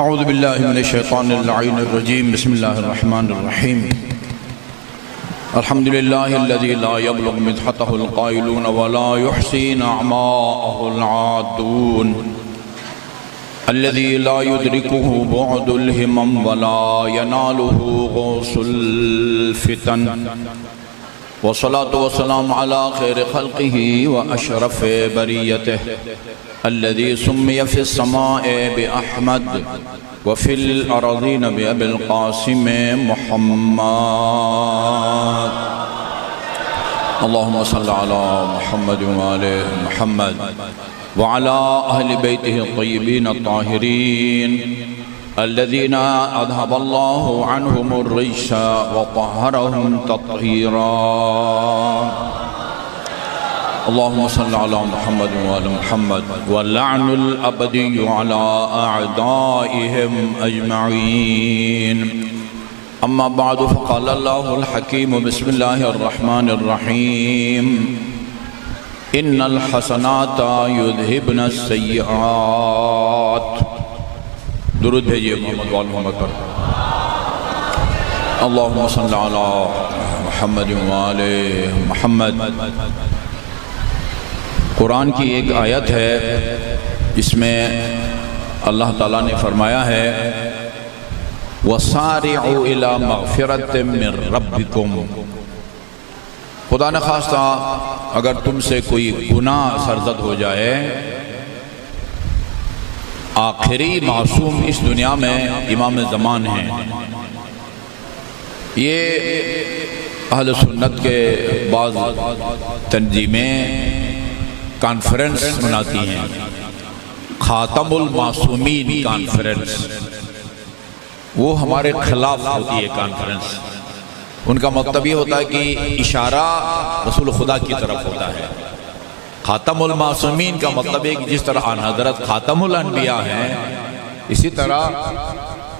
अऊज़ु बिल्लाहि मिनश्शैतानिर रजीम बिस्मिल्लाहिर रहमानिर रहीम अल्हम्दुलिल्लाहिल्लज़ी ला यब्लुगु मिदहतहुल क़ाइलून व ला युहसी नअमाअहुल आदून अल्लज़ी ला युदरिकुहु बुअदुल हिमम व ला यनालुहु गौसुल फितन वस्सलातु वस्सलामु अला खैरि खल्क़िही व अशरफ़ि बरियतिही अल्लज़ी सुम्मिय फ़िस समाए बिअहमद व फ़िल अरज़ीन बिअबिल क़ासिम मुहम्मद अल्लाहुम्मा सल्लि अला मुहम्मद व आले मुहम्मद व अला अहलि बैतिहि अत्तय्यिबीन अत्ताहिरीन अल्लज़ीना अज़हबल्लाहु अन्हुमुर रिज्स व तह्हरहुम तत्हीरा अल्लाहुम्मा सल्लि अला मुहम्मद व आले मुहम्मद व लअनुल अबदिय्यु अला अअदाइहिम अजमईन अम्मा बअदु फ़क़ाल अल्लाहुल हकीम बिस्मिल्लाहिर रहमानिर रहीम इन्नल हसनाता युज़हिबुनस सय्यिआत। दुरूद भेजिए मोहम्मद व आले मोहम्मद पर। अल्लाहुम्मा सल्लि अला मुहम्मद व आले मुहम्मद। कुरान की एक आयत है जिसमें अल्लाह ताला ने फरमाया है वसारिउ इला मग़फ़िरतिम मिर रब्बिकुम। खुदा न खास्ता अगर तुमसे कोई गुनाह सरज़द हो जाए, आखिरी मासूम इस दुनिया में इमाम ज़मान हैं। ये अहले सुन्नत के बाज़ तंजीमें कॉन्फ्रेंस मनाती हैं, खातमुल मासूमीन कॉन्फ्रेंस। वो हमारे खिलाफ होती है कॉन्फ्रेंस। उनका मतलब ये होता है कि इशारा रसूल खुदा की तरफ होता है। खातमुल मासूमीन का मतलब है कि जिस तरह आन हज़रत खातमुल अनबिया हैं, इसी तरह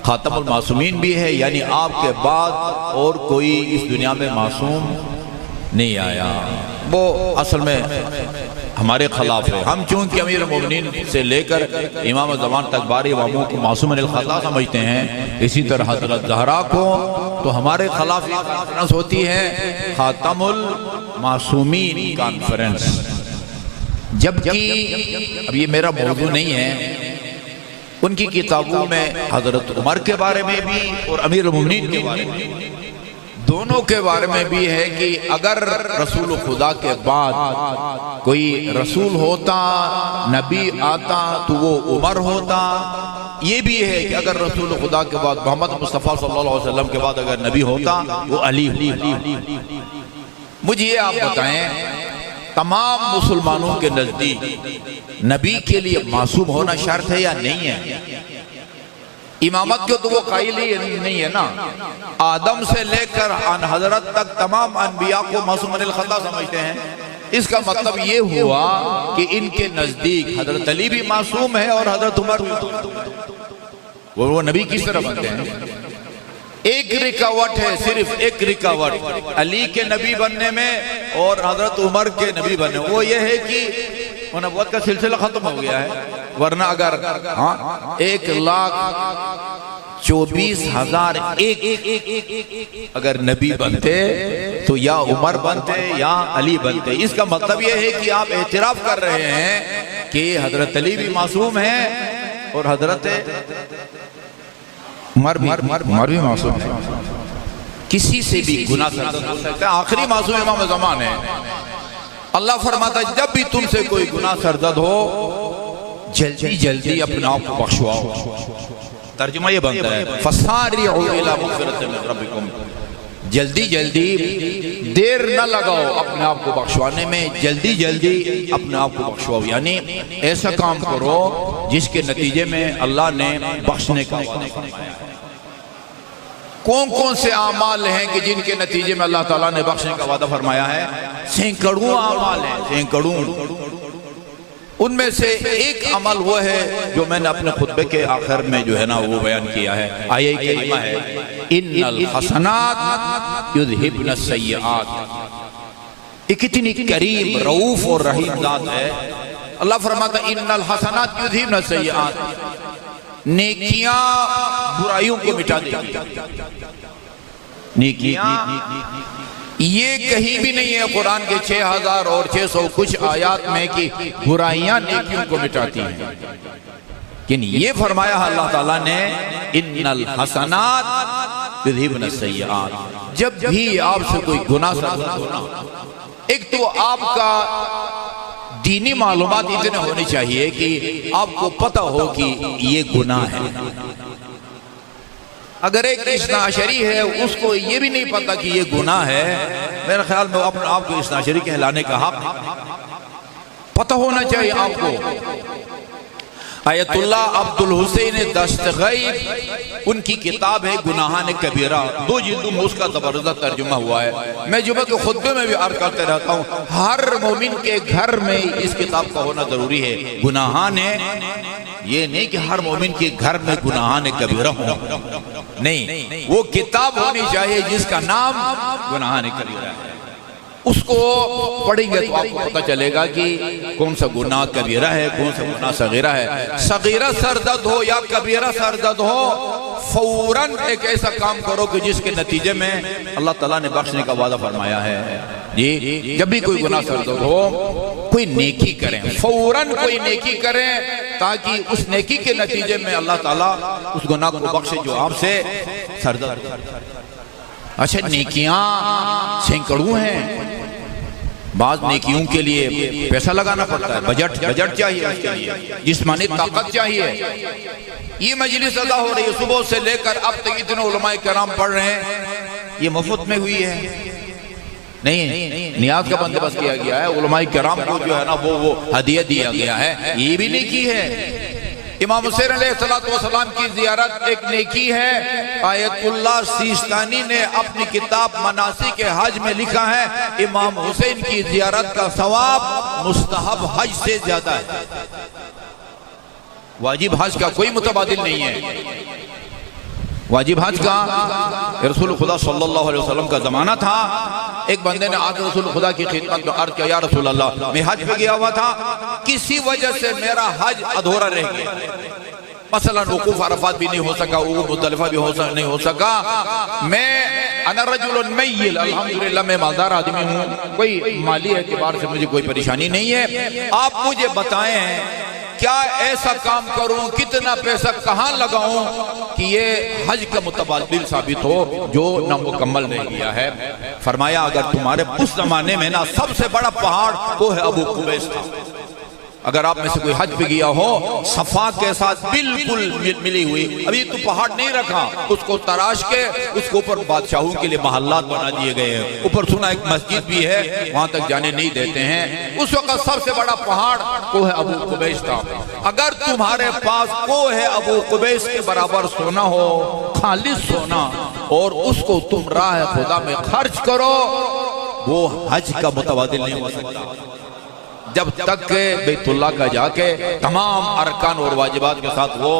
खातमुल मासूमीन भी है, यानी आपके बाद और कोई इस दुनिया में मासूम नहीं आया। वो असल में हमारे खिलाफ है। हम चूंकि अमीर मोमिनीन से लेकर इमाम ज़मान तक बारी वामों को मासूम अनिल ख़ता समझते हैं, इसी तरह हज़रत ज़हरा को तो हमारे खिलाफ कॉन्फ्रेंस होती है, खातमुल मासूमीन कॉन्फ्रेंस। जबकि अब ये मेरा मौजू नहीं है, उनकी किताबों में हज़रत उमर के बारे में भी और अमीर मोमिनीन के बारे में, दोनों के बारे में भी है कि अगर रसूल खुदा के बाद कोई रसूल होता, नबी आता तो वो उमर होता। ये भी है कि अगर रसूल खुदा के बाद मोहम्मद मुस्तफ़ा सल्लल्लाहु अलैहि वसल्लम के बाद अगर नबी होता वो अली। मुझे ये आप बताएं, तमाम मुसलमानों के नजदीक नबी के लिए मासूम होना शर्त है या नहीं है? इमामत के तो वो कायल ही नहीं है ना। आदम से लेकर अन हजरत तक तमाम अनबिया को मासूम अनिल ख़ता समझते हैं। इसका मतलब ये हुआ कि इनके नजदीक हजरत अली भी मासूम है और हजरत उमर भी। वो नबी किस तरह बनते हैं? एक रिकावट है, सिर्फ एक रिकावट अली के नबी बनने में और हजरत उमर के नबी बनने में। वो ये है कि नबूवत का सिलसिला खत्म हो गया है। वरना अगर 1,24,001 अगर नबी बनते तो या उमर बनते या अली बनते। इसका मतलब यह है कि आप एतराफ कर रहे हैं कि हजरत अली भी मासूम हैं और हजरत उमर भी मासूम है। किसी से भी गुनाह हो सकता है। आखिरी मासूम इमाम ज़मान है। अल्लाह फरमाता है जब भी तुमसे कोई गुनाह सरजद हो, जल्दी जल्दी अपने आप को बख्शवाओ। तर्जुमा ये बनता है फसारिउ इला मग़फ़िरतिम मिन रब्बिकुम। जल्दी जल्दी देर न लगाओ अपने आप को बख्शवाने में, जल्दी जल्दी अपने आप को बख्शवाओ। यानी ऐसा काम करो जिसके नतीजे में अल्लाह ने बख्शने का वादा फरमाया। कौन कौन से आमाल हैं कि जिनके नतीजे में अल्लाह ताला ने बख्शने का वादा फरमाया है? सैकड़ों आमाल हैं, सैकड़ों। उनमें से एक अमल वो है जो मैंने अपने खुतबे के आखिर में जो है ना वो बयान किया है। आयत करीमा है इन्नल हसनात युज़हिबुनस सय्यिआत। ये कितनी करीम, रऊफ और रहीम ज़ात है। अल्लाह फरमाता इन्नल हसनात युज़हिबुन सय्यिआत, नेकियां बुराइयों को मिटा देगी। नेकियां ये कहीं भी नहीं है कुरान के 6000 और 600 कुछ आयात में कि बुराइयां नेकियों को मिटाती हैं। लेकिन ये फरमाया अल्लाह ताला ने इन्नल हसनात युज़हिबुन सय्यिआत। जब भी आपसे कोई गुनाह होना, एक तो आपका दीनी मालूमात इतने होनी चाहिए कि आपको पता हो कि ये गुनाह है। अगर एक इस्नाशरी है उसको ये भी नहीं पता कि ये गुनाह है, मेरे ख्याल में अपने आप को इस्नाशरी कहलाने का हक पता होना चाहिए आपको। आयतुल्लाह अब्दुल हुसैन दस्तगीर उनकी किताब है गुनाहान कबीरा, 2 जिल्दों में उसका जबरदस्त तर्जुमा हुआ है। मैं जुम्मे के खुतबे में भी अर्ज करते रहता हूँ, हर मोमिन के घर में इस किताब का होना जरूरी है। गुनाहान ये नहीं कि हर मोमिन के घर में गुनाहान कबीरा हो, नहीं, वो किताब होनी चाहिए जिसका नाम गुनाहान कबीरा है। उसको पढ़ेंगे तो आपको पता चलेगा कि कौन सा गुनाह कबीरा है, कौन सा गुनाह सगीरा है। सगीरा सरदर्द हो या कबीरा सरदर्द हो, फौरन एक ऐसा काम करो कि जिसके नतीजे में अल्लाह ताला ने बख्शने का वादा फरमाया है। जी, जब भी कोई गुनाह सरदर्द हो, कोई नेकी करें, फौरन कोई नेकी करें ताकि उस नेकी के नतीजे में अल्लाह ताला उस गुनाह को बख्शे जो आपसे सरदर्द। अच्छा, नेकियां सैकड़ों हैं। बाज नेकियों के लिए पैसा लगाना पड़ता है, बजट चाहिए, उसके लिए जिस्मानी ताकत चाहिए। ये मजलिस अदा हो रही है, सुबह से लेकर अब तक इतने उलमाए कराम पढ़ रहे हैं, ये मुफ्त में हुई है नहीं, नियाज का बंदोबस्त किया गया है। उलमाए कराम को जो है ना वो हदिया दिया गया है, ये भी नेकी है। इमाम हुसैन अलैहिस्सलाम की ज़ियारत एक नेकी है। आयतुल्लाह सीस्तानी ने अपनी किताब मनासिक के हज में लिखा है, इमाम हुसैन की ज़ियारत का सवाब मुस्तहब हज से ज्यादा है। वाजिब हज का कोई मुतबादिल नहीं है। वाजिब हज का रसूल खुदा सल्लल्लाहु अलैहि वसल्लम का जमाना था। एक बंदे ने आकर रसूल खुदा की खिदमत में अर्ज किया, या रसूल अल्लाह, मैं हज पे गया हुआ था, किसी वजह से मेरा हज अधूरा रह गया। मसलन वकूफ अरफात भी नहीं हो सका, वकूफ मुज़दलिफा भी नहीं हो सका। मैं अना रजुलन मय्यिल, अल्हम्दुलिल्लाह मैं मालदार आदमी हूँ, कोई माली एतबार से मुझे कोई परेशानी नहीं है। आप मुझे बताएं क्या ऐसा काम करूं, कितना पैसा कहां लगाऊं कि ये हज का मुतबादिल साबित हो जो नामुकम्मल रह गया है। फरमाया, अगर तुम्हारे उस जमाने में ना सबसे बड़ा पहाड़ वो है अबू कुबैस था। अगर आप में से कोई हज पे गया हो, सफा के साथ बिल्कुल मिली हुई, अभी तो पहाड़ नहीं रखा, उसको तराश के उसके ऊपर बादशाहों के लिए महल्लात बना दिए गए हैं। ऊपर सुना एक मस्जिद भी है, वहां तक जाने नहीं देते हैं। उस वक्त सबसे बड़ा पहाड़ को है अबू कुबैस था। अगर तुम्हारे पास को है अबू कुबैस के बराबर सोना हो, खालिस सोना, और उसको तुम राह खुदा में खर्च करो, वो हज का मुतबादिल नहीं हो सकता जब तक के बैतुल्लाह का जाके तमाम अरकान और वाजिबात के साथ वो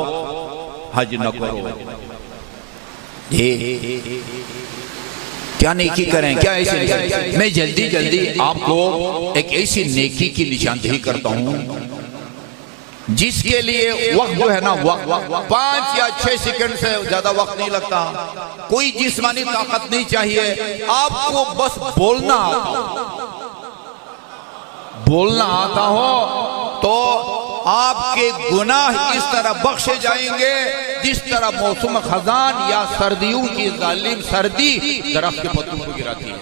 हज न करो। क्या नेकी करें, क्या ऐसी? मैं जल्दी आपको एक ऐसी नेकी की निशानदेही करता हूं जिसके लिए वक्त जो है ना, वक्त 5 या 6 सेकंड से ज्यादा वक्त नहीं लगता। कोई जिस्मानी ताकत नहीं चाहिए, आपको बस बोलना आता हो तो आपके गुनाह इस तरह बख्शे जाएंगे जिस तरह मौसम खजान या सर्दियों की जालिम सर्दी दरख्त के पत्तों को गिराती है।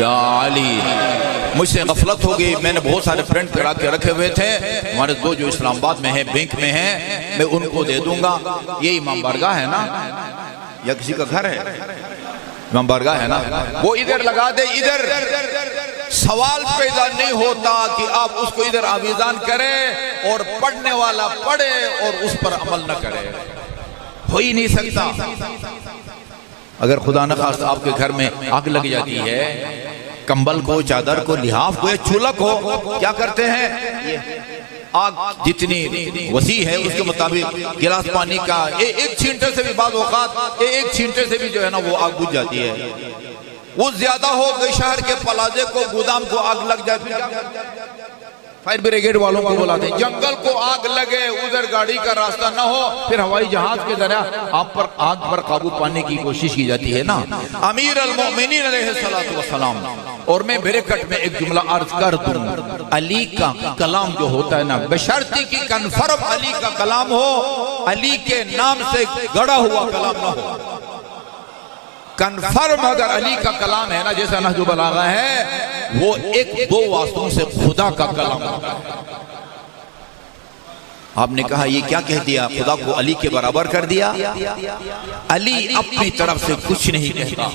या अली, मुझसे गफलत हो गई। मैंने बहुत सारे प्रिंट करा के रखे हुए थे, हमारे दो जो इस्लामाबाद में है, बैंक में है, मैं उनको दे दूंगा। ये इमाम बारगाह है ना, या किसी का घर है, इमाम बारगाह है ना, वो इधर लगा दे। इधर सवाल पैदा नहीं होता कि आप उसको इधर आवेदन करें और पढ़ने वाला पढ़े और उस पर अमल न करे, हो ही नहीं सकता। अगर खुदा न खास्ता आपके घर में आग लग जाती है, कंबल को, चादर को, लिहाफ को, चूल्हा को, क्या करते हैं, ये आग जितनी वसी है उसके मुताबिक गिलास पानी का एक छींटे से भी बाद औकात एक छींटे से भी जो है ना वो आग बुझ जाती है। वो ज्यादा हो गई, शहर के पलाजे को, गोदाम को आग लग जाती है। फायर ब्रिगेड वालों को बुलाते हैं, जंगल को आग लगे, उधर गाड़ी का रास्ता ना हो, फिर हवाई जहाज के जरिए आप पर आग पर काबू पाने की कोशिश की जाती है ना। अमीर अल मोमिनीन अलैहिस्सलातु वस्सलाम, और मैं ब्रैकेट में एक जुमला अर्ज कर दूं, अली का कलाम जो होता है ना, बशर्ती की कन्फर्म अली का कलाम हो, अली के नाम से गढ़ा हुआ कलाम ना हो। कन्फर्म अगर अली का कलाम है ना, जैसा नहजुल बलागा है, वो एक दो वास्तों से खुदा का कलाम होता है। आपने कहा ये क्या कह दिया, खुदा को अली के बराबर कर दिया। अली अपनी तरफ से कुछ नहीं कहता,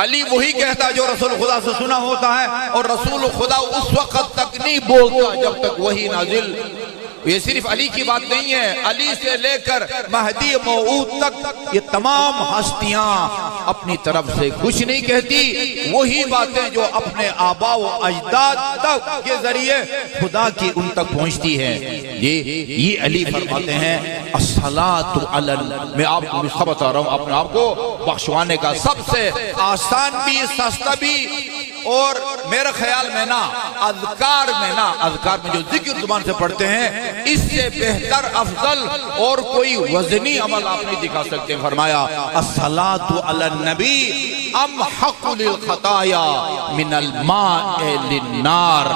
अली वही कहता जो रसूल खुदा से सुना होता है, और रसूल खुदा उस वक्त तक नहीं बोलता जब तक वही नाजिल। ये सिर्फ अली की बात नहीं है, अली से लेकर महदी मौऊद तक ये तमाम हस्तियां अपनी तरफ से कुछ नहीं कहती, वही बातें जो अपने आबा व अजदाद तक के जरिए खुदा की उन तक पहुंचती है। ये अली फरमाते हैं अस्सलातु अलल, मैं आपको भी बता रहा हूं, अपने आप को बख्शवाने का सबसे आसान भी, सस्ता भी, और मेरे ख्याल में ना अज़कार में जो जिक्र जुबान से पढ़ते हैं, इससे बेहतर अफजल और कोई वजनी अमल आप नहीं दिखा सकते। फरमाया अस्सलातु अलन नबी अमहक़ु लिल खताया मिनल माए लिन्नार,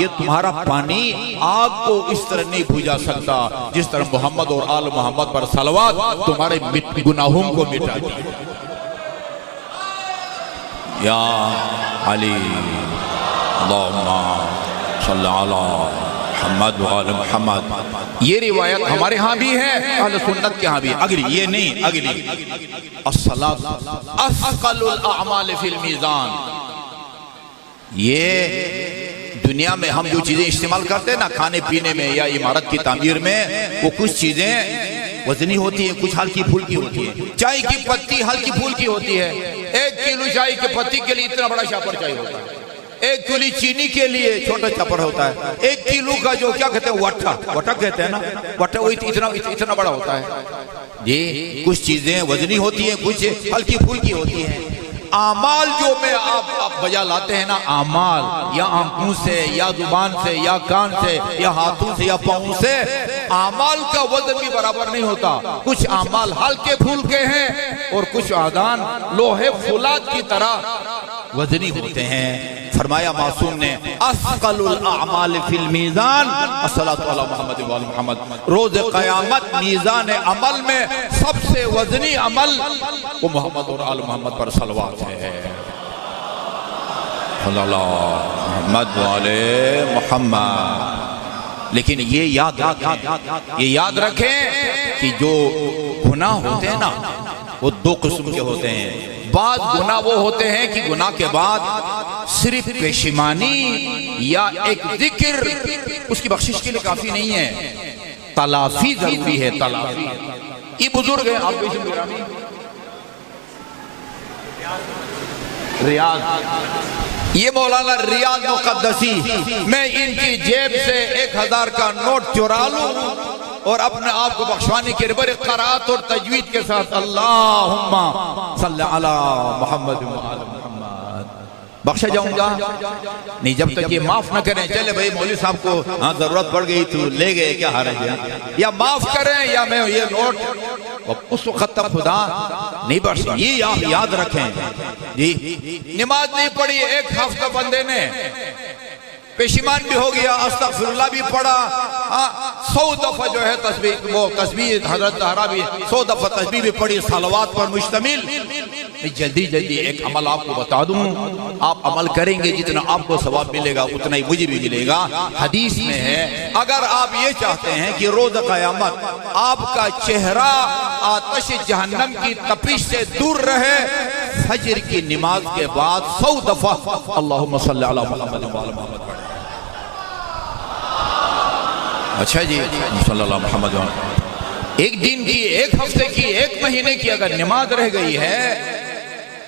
ये तुम्हारा पानी आग को इस तरह नहीं बुझा सकता जिस तरह मोहम्मद और आल मोहम्मद पर सलवात तुम्हारे गुनाहों को मिटा दी। या अली अल्लाहुम्मा सल्ली अला मुहम्मद व आले मुहम्मद। ये रिवायत हमारे यहाँ भी है, अहले सुन्नत के यहाँ भी। अगली ये नहीं, अगली अस्सलात अस्क़लुल अअमाल फिल मीज़ान। ये दुनिया में हम जो चीजें इस्तेमाल करते हैं ना, खाने पीने में या इमारत की तामीर में, वो कुछ चीजें वजनी होती है, कुछ हल्की फुल्की होती है। चाय की पत्ती हल्की फुल्की होती है, 1 किलो चाय की पत्ती के लिए इतना बड़ा शापर चाहिए होता है, 1 किलो चीनी के लिए छोटा चापर होता है, 1 किलो का जो क्या कहते हैं वट्टा कहते हैं ना, वट्टा वो इतना बड़ा होता है। ये कुछ चीजें वजनी होती है, कुछ हल्की फुल्की होती है। आमाल जो में आप बजा लाते हैं ना, आमाल या आंखों से या जुबान से या कान से या हाथों से या पाँव से, आमाल का वजन भी बराबर नहीं होता। कुछ आमाल हल्के फुल्के हैं और कुछ आदान लोहे फुलाद की तरह वजनी होते हैं। फरमाया मासूम ने अस्क़लुल अअमाल फिल मीज़ान अस्सलातु अला मुहम्मद व आले मुहम्मद। रोज क़यामत मीज़ान अमल में सबसे वजनी अमल वो मोहम्मद और आले मोहम्मद पर सलवात है। सल्लल्लाहु मुहम्मद व आले मुहम्मद। लेकिन ये याद रखें कि जो गुनाह होते हैं ना, वो 2 किस्म के होते हैं। बाद गुनाह वो होते हैं कि गुनाह के बाद सिर्फ पेशिमानी या एक जिक्र उसकी बख्शिश के लिए काफी नहीं है, तलाफी जरूरी है। तलाफी ये बुजुर्ग है, आप रियाज, ये मौलाना रियाज मुक़द्दसी, मैं इनकी जेब से 1000 का नोट चुरा लूं और अपने आप को बख्शवाने के बड़े क़राअत और तजवीद के साथ अल्लाहुम्मा सल्ली अला मुहम्मद व आले मुहम्मद बख्शा जाऊंगा नहीं, जब तक ये माफ न करें। चले भाई मौलवी साहब को हाँ जरूरत पड़ गई तो ले गए, क्या हार है, या माफ करें या मैं ये नोट उस वक्त तक खुदा नहीं बख्श। ये आप याद रखें जी। नमाज नहीं पढ़ी 1 हफ्ता बंदे ने, पेशिमान भी हो गया, अस्तगफिरुल्लाह भी पढ़ा, 100 दफा जो है तस्बीह, वो तस्बीह हजरत ज़हरा भी 100 दफा तस्बीह भी पढ़ी, सलवात पर मुश्तमिल। जल्दी एक अमल आपको बता दूं, आप अमल करेंगे जितना आपको सवाब मिलेगा उतना ही मुझे भी मिलेगा। हदीस में है, अगर आप ये चाहते हैं कि रोज़ क़यामत आपका चेहरा आतिश जहन्नम की तपिश से दूर रहे, फजर की नमाज के बाद 100 दफा अल्लाहुम्मा सल्ली अला मुहम्मद व आले मुहम्मद पढ़ें। अच्छा जी, सल्लल्लाहु मुहम्मद। एक दिन की, 1 हफ्ते की, 1 महीने की अगर नमाज रह गई है,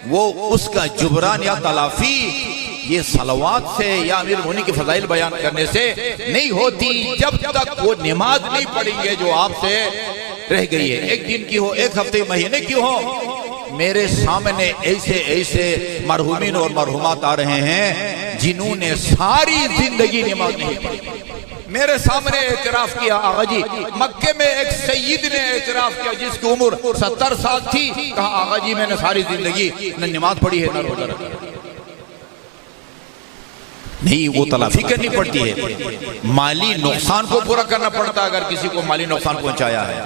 वो उसका जुबरान या तलाफी ये सलवात से या अमीर होने की फजाइल बयान करने से नहीं होती, जब तक वो नमाज नहीं पढ़ेंगे जो आपसे रह गई है। 1 दिन की हो, 1 हफ्ते, महीने की हो, मेरे सामने ऐसे मरहुमीन और मरहुमात आ रहे हैं जिन्होंने सारी जिंदगी नमाज नहीं पढ़ी। मेरे सामने एतराफ किया आगा जी, मक्के में एक सैयद ने एतराफ किया जिसकी उम्र 70 साल थी, कहा आगा जी मैंने सारी जिंदगी न नमाज पढ़ी है न रोजा रखा। नहीं, वो तलाफी करनी पड़ती है, माली नुकसान को पूरा करना पड़ता है। अगर किसी को माली नुकसान पहुंचाया है,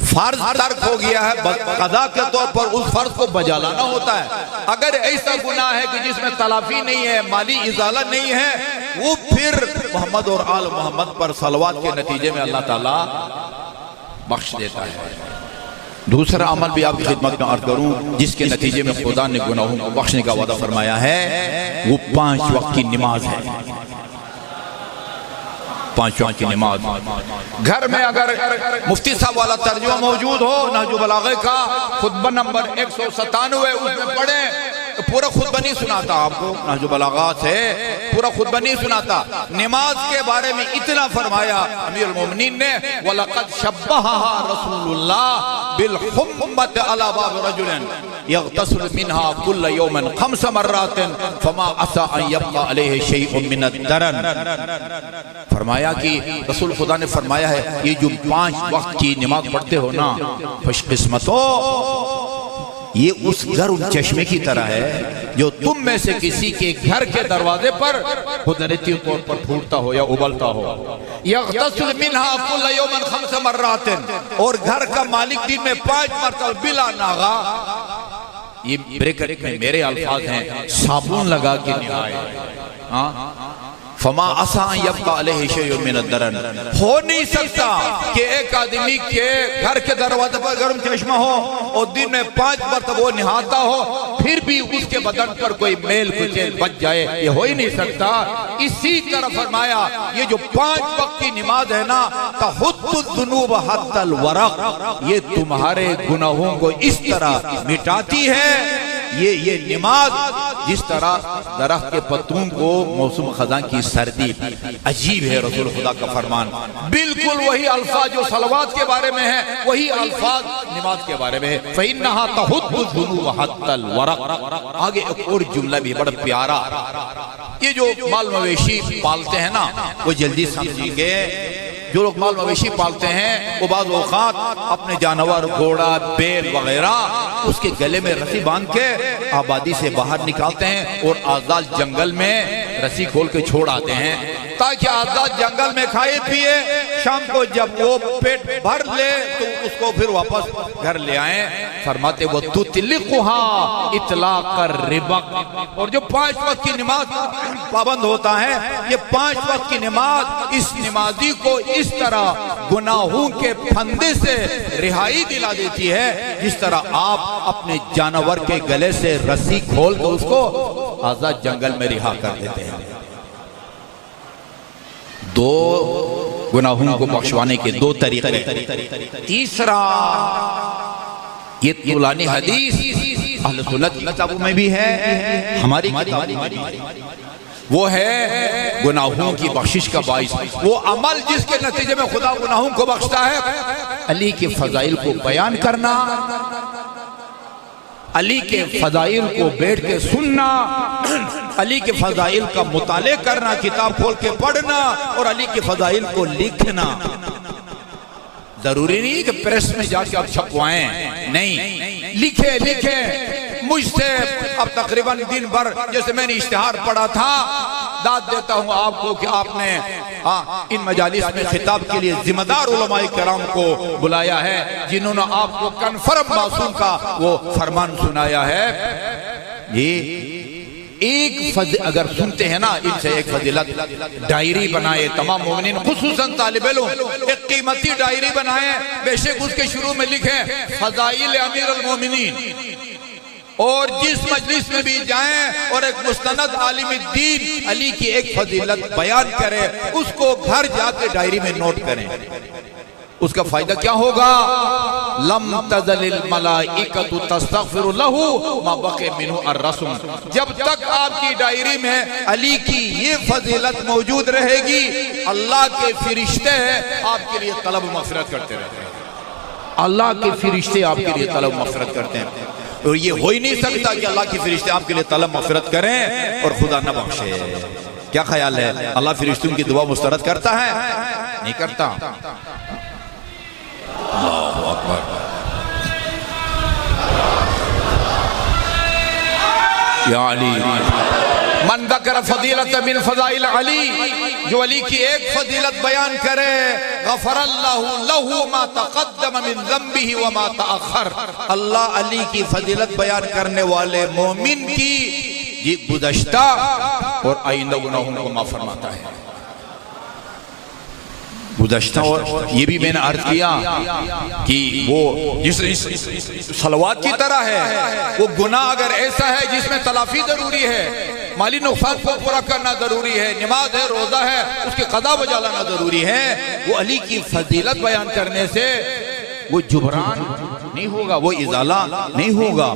फर्ज तर्क हो गया है, कदा के तौर पर उस फर्ज को बजा लाना होता है। अगर ऐसा गुनाह है कि जिसमें तलाफी नहीं है, माली इजाला नहीं है, वो फिर मोहम्मद और आल मोहम्मद पर सलवात के नतीजे में अल्लाह ताला बख्श देता है। दूसरा अमल भी आपकी खिदमत में अर्ज करूं, जिसके नतीजे में खुदा ने गुनाहों को बख्शने का वादा फरमाया है, वो 5 वक्त की नमाज है। 5 वक्त की नमाज घर में अगर मुफ्ती साहब वाला तर्जुमा मौजूद हो नहजुल बलागा का खुतबा नंबर 197 उसमें पढ़े, पूरा खुतबा नहीं सुनाता आपको, नहजुल बलागा से पूरा खुतबा नहीं सुनाता। नमाज के बारे में इतना फरमाया अमीरुल मोमिनीन ने, वलक़द शब्बहा रसूलुल्लाह बिल हुम्मत अला बाब रजुलिन यग़तसिल मिनहा कुल्ल यौमिन 5 मर्रातिन फमा असा अन यब्क़ा अलैहि शैउन मिन अद-दरन। फरमाया कि रसूल खुदा ने फरमाया है, ये जो 5 वक्त की नमाज पढ़ते हो ना, खुशकिस्मतो, ये उस घर उन चश्मे की तरह है जो तुम में से किसी के घर के दरवाजे पर कुदरती तौर पर फूटता हो या उबलता हो। यग़तसिल मिनहा कुल्ल यौमिन 5 मर्रातिन, और घर का मालिक दिन में 5 मरतबा बिला नागा, ये ब्रेकेट में मेरे अल्फाज हैं, साबुन लगा के नहाए। फमा असा यब्क़ा अलैहि शैउन मिन अद-दरन, हो नहीं सकता कि एक आदमी के घर के दरवाजे पर गर्म चश्मा हो और दिन में 5 मरतबा वो नहाता हो, फिर भी उसके बदन पर कोई मेल कुचैल बच जाए, ये हो ही नहीं सकता। इसी तरह फरमाया, ये जो 5 वक्त की नमाज है ना, तहुद्दुज़ुनूब हत्तल वरक़, ये तुम्हारे गुनाहों को इस तरह मिटाती है। ये नमाज जिस तरह दरख्त के पत्तों को मौसम खज़ां की सर्दी, अजीब है रसूल खुदा का फरमान। बिल्कुल वही अल्फाज जो सलवात के बारे में है, वही अल्फाज नमाज के बारे में है। फ़इन्नहा तहुद्दुज़ुनूब हत्तल वरक़। आगे एक और जुमला भी बड़ा प्यारा, ये जो माल मवेशी पालते हैं ना, वो जल्दी समझेंगे। जो लोग माल मवेशी पालते हैं वो बाज़ औक़ात अपने जानवर, घोड़ा, बैल वगैरह उसके गले में रस्सी बांध के आबादी से बाहर निकालते हैं और आज़ाद जंगल में रस्सी खोल के छोड़ आते हैं, ताकि आज़ाद जंगल में खाए पिए, शाम को जब वो पेट भर ले तो उसको फिर वापस घर ले आए। फरमाते वो तुतलिक़ुहा इतलाक़र रिबक़। और जो 5 वक्त की नमाज पाबंद होता है, ये 5 वक्त की नमाज इस नमाजी को इस तरह गुनाहों के फंदे से रिहाई दिला देती है, जिस तरह आप अपने जानवर के गले से रस्सी खोल कर उसको आजाद जंगल में रिहा कर देते हैं। 2 गुनाहों को बख्शवाने के 2 तरीके। तीसरा, ये तुलानी हदीस अहले सुन्नत की किताबों में भी है, हमारी वो है गुनाहों की बख्शिश का बाइस, वो अमल जिसके नतीजे में खुदा गुनाहों को बख्शता है। अली के फजाइल को बयान करना, अली के फजाइल को बैठ के सुनना, अली के फजाइल का मुताले करना, किताब खोल के पढ़ना और अली के फजाइल को लिखना। जरूरी नहीं कि प्रेस में जाके आप छपवाएं, नहीं, लिखे लिखे। मुझसे अब तकरीबन दिन भर, जैसे मैंने इश्तिहार पढ़ा था, दाद देता हूं आपको कि आपने इन मजालिस में खिताब के लिए जिम्मेदार उलमाए किराम को बुलाया है, जिन्होंने आपको कन्फर्म मासूम का वो फरमान सुनाया है। ये एक अगर सुनते हैं ना, इनसे एक फजीलत, डायरी बनाए तमाम मोमिनीन, खुसूसन तालिबे इल्म, एक कीमती डायरी बनाए, बेशक उसके शुरू में लिखे फजाइल अमीरुल मोमिनीन, और जिस मजलिस में भी जाएं और एक मुस्तनद आलिम दीन अली की एक फजीलत बयान करें, उसको घर जाके डायरी में नोट करें। उसका फायदा क्या होगा? लम तज़लिल मलाइकतु तस्तग़फिरु लहू मा बक़िया मिन्हु अर्रसूम। जब तक आपकी डायरी में अली की ये फजीलत मौजूद रहेगी, अल्लाह के फरिश्ते आपके लिए तलब मग़फ़िरत करते रहते हैं। अल्लाह के फरिश्ते आपके लिए तलब मग़फ़िरत करते हैं। और ये हो ही नहीं सकता कि अल्लाह के फरिश्ते आपके लिए तलब मग़फ़िरत करें और खुदा न बख्शे। क्या ख्याल है, अल्लाह फरिश्तों की दुआ मुस्तरद करता है? नहीं करता। अल्लाहु अकबर। या अली मन ज़करा फ़ज़ीलत मिन फ़ज़ाइल अली, जो अली की एक फजीलत बयान करे, गफ़रल्लाहु लहू मा तक़द्दम मिन ज़म्बिही व मा तअख़्ख़र। अल्लाह अली की फजीलत बयान करने वाले मोमिन की जी गुज़श्ता और आइंदा गुनाहों को माफ़ फरमाता है। गुज़श्ता और ये भी मैंने अर्ज किया कि वो जिस सलवात की तरह है, वो गुनाह अगर ऐसा है जिसमें तलाफी जरूरी है, माली नुकसान को पूरा करना जरूरी है, नमाज है, रोजा है, उसके कदा बजा लाना जरूरी है, वो अली की फजीलत बयान करने से वो जुबरान नहीं होगा, वो इजाला नहीं होगा।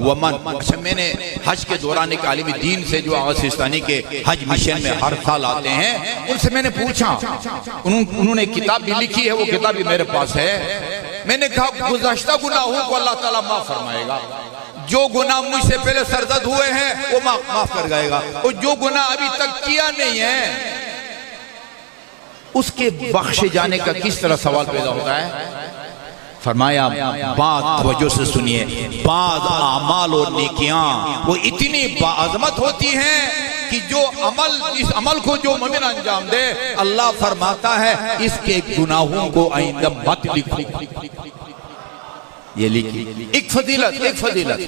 वमन, अच्छा मैंने हज के दौरान एक आलिम दीन से जो आगा सिस्तानी के हज मिशन में हर साल आते हैं, उनसे मैंने पूछा, उन्होंने किताब भी लिखी है, वो किताब भी मेरे पास है। मैंने कहा गुज़श्ता गुनाहों को अल्लाह ताला माफ फरमाएगा, जो गुनाह मुझसे पहले सरजद हुए हैं वो माफ कर जाएगा, और जो गुनाह अभी तक किया नहीं है उसके बख्शे जाने का किस तरह सवाल पैदा होता है। फरमाया बात तवज्जो से सुनिए, बाद आमाल और नेकियां वो इतनी बाअज़मत होती हैं कि जो अमल, इस अमल को जो मोमिन अंजाम दे, अल्लाह फरमाता है इसके गुनाहों को आइंदा मत लिखो। ये लिखी एक फजीलत, एक फजीलत।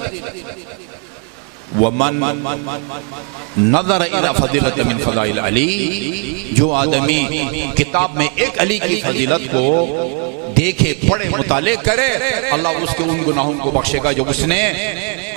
वमन नज़र इला फजीलत मिन फ़ज़ाइल अली, जो आदमी किताब में एक अली की फजीलत को देखे, पढ़े, मुताले करे, अल्लाह उसके उन गुनाहों को बख्शेगा जो उसने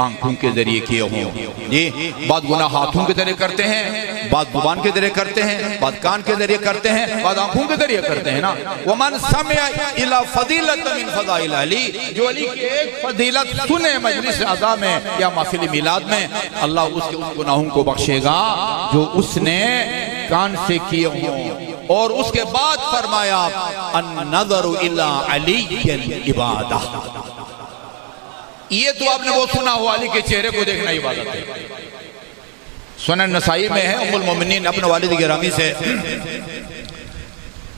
आंखों के जरिए किए हों। जी, बाद गुनाह हाथों के जरिए करते हैं, बाद जुबान के जरिए करते हैं, बाद कान के जरिए करते हैं, बाद आंखों के जरिए करते हैं ना। वमन समिअ इला फजीलत मिन फ़ज़ाइल अली, जो अली की एक फजीलत सुने मजलिस अज़ा में या महफ़िल मिलाद में, अल्लाह उसके उन गुनाहों को बख्शेगा जो उसने कान से किए हों। और उसके बाद फरमाया अन्नज़रु इला अलीय्यिल इबादा, ये तो आपने वो सुना हो, अली के चेहरे को देखना इबादत है। सुनन नसाई में है, उम्मुल मोमिनीन अपने वालिद गिरामी से,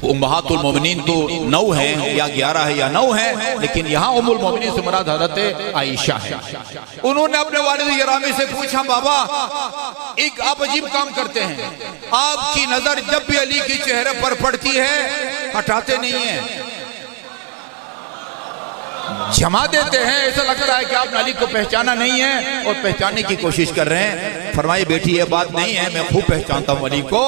उम्महातुल मोमिनीन तो 9 है या 11 है या 9 है, लेकिन यहाँ उम्मुल मोमिनीन से मुराद हज़रत आयशा है। उन्होंने अपने वालिद गिरामी से पूछा, बाबा एक आप अजीब काम करते हैं, आपकी नजर जब भी अली के चेहरे पर पड़ती है हटाते नहीं है, जमा देते हैं, ऐसा लगता है कि आपने अली को पहचाना नहीं है और पहचानने की कोशिश कर रहे हैं। फरमाई बेटी ये बात नहीं है, मैं खूब पहचानता हूँ अली को,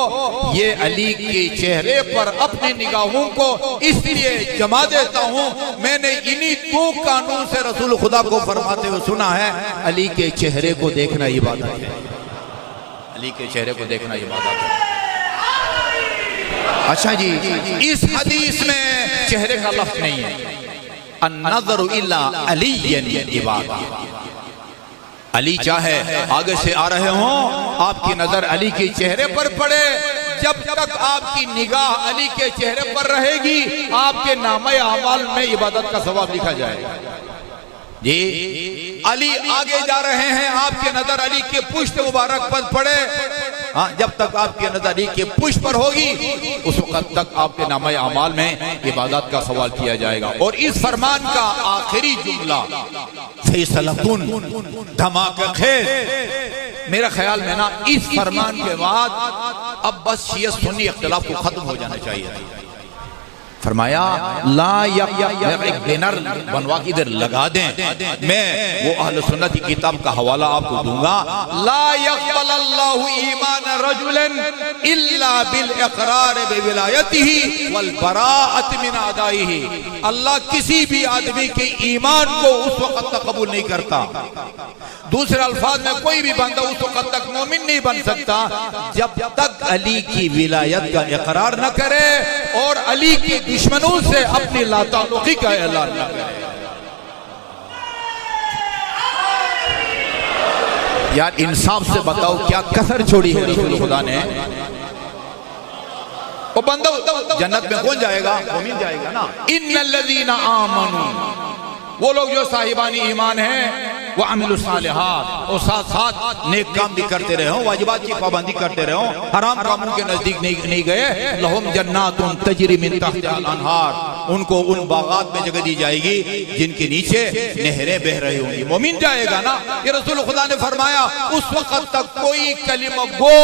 ये अली के चेहरे पर अपनी निगाहों को इसलिए जमा देता हूँ, मैंने इन्हीं 2 कानून से रसूल खुदा को फरमाते हुए सुना है, अली के चेहरे को देखना इबादत है, अली के चेहरे को देखना इबादत है। अच्छा जी, इस हदीस में चेहरे का लफ्ज़ नहीं है, अन्नज़रु इला अलीय्यिल इबादा। अली चाहे आगे से आ रहे हों, आपकी नजर अली के चेहरे पर पड़े, जब तक आपकी निगाह अली के चेहरे पर रहेगी, आपके नामे अमाल में इबादत का सवाब लिखा जाएगा। जी, अली आगे जा रहे हैं, आपके नजर अली के पुष्ट मुबारक पर पड़े, हाँ, जब तक आपकी नजर अली के पुष्ट पर होगी उस वक्त तक आपके नामे अमाल में इबादत का सवाल किया जाएगा। और इस फरमान का आखिरी जुमला फैसलकुन, धमाका खेज, मेरा ख्याल में ना इस फरमान के बाद अब बस शिया सुन्नी इख्तिलाफ को खत्म हो जाना चाहिए। फरमाया ला एक बैनर बनवा के इधर लगा दें, मैं वो अहले सुन्नत की किताब का हवाला आपको दूंगा, ला यक़बलल्लाहु ईमान रजुलन इल्ला बिल इक़रार बिविलायतिही वल बराअत मिन अदाइही। अल्लाह किसी भी आदमी के ईमान को उस वक्त तक कबूल नहीं करता, दूसरे अल्फाज में कोई भी बंदा उस वक्त तक मोमिन नहीं बन सकता जब तक अली की विलायत का इकरार न करे और अली की दुश्मनों से अपनी लाताल्लुकी का ऐलान न करे। यार इंसाफ से बताओ क्या कसर छोड़ी है रसूल खुदा ने। वो बंदा जन्नत में कौन जाएगा? मोमिन जाएगा ना। इन्नल्लज़ीना आमनू, वो लोग जो साहिबानी ईमान हैं, व अमिलुस्सालिहात, और साथ साथ नेक काम भी करते रहे हों, वाजिबात की पाबंदी करते रहे हों, हराम कामों के नजदीक नहीं गए। लहुम जन्नातुन तजरी मिन तहतिहाल अनहार, उनको उन बागात में जगह दी जाएगी जिनके नीचे नहरें बह रही होंगी। मोमिन जाएगा ना, ये रसूल खुदा ने फरमाया उस वक्त तक कोई कलिमा गो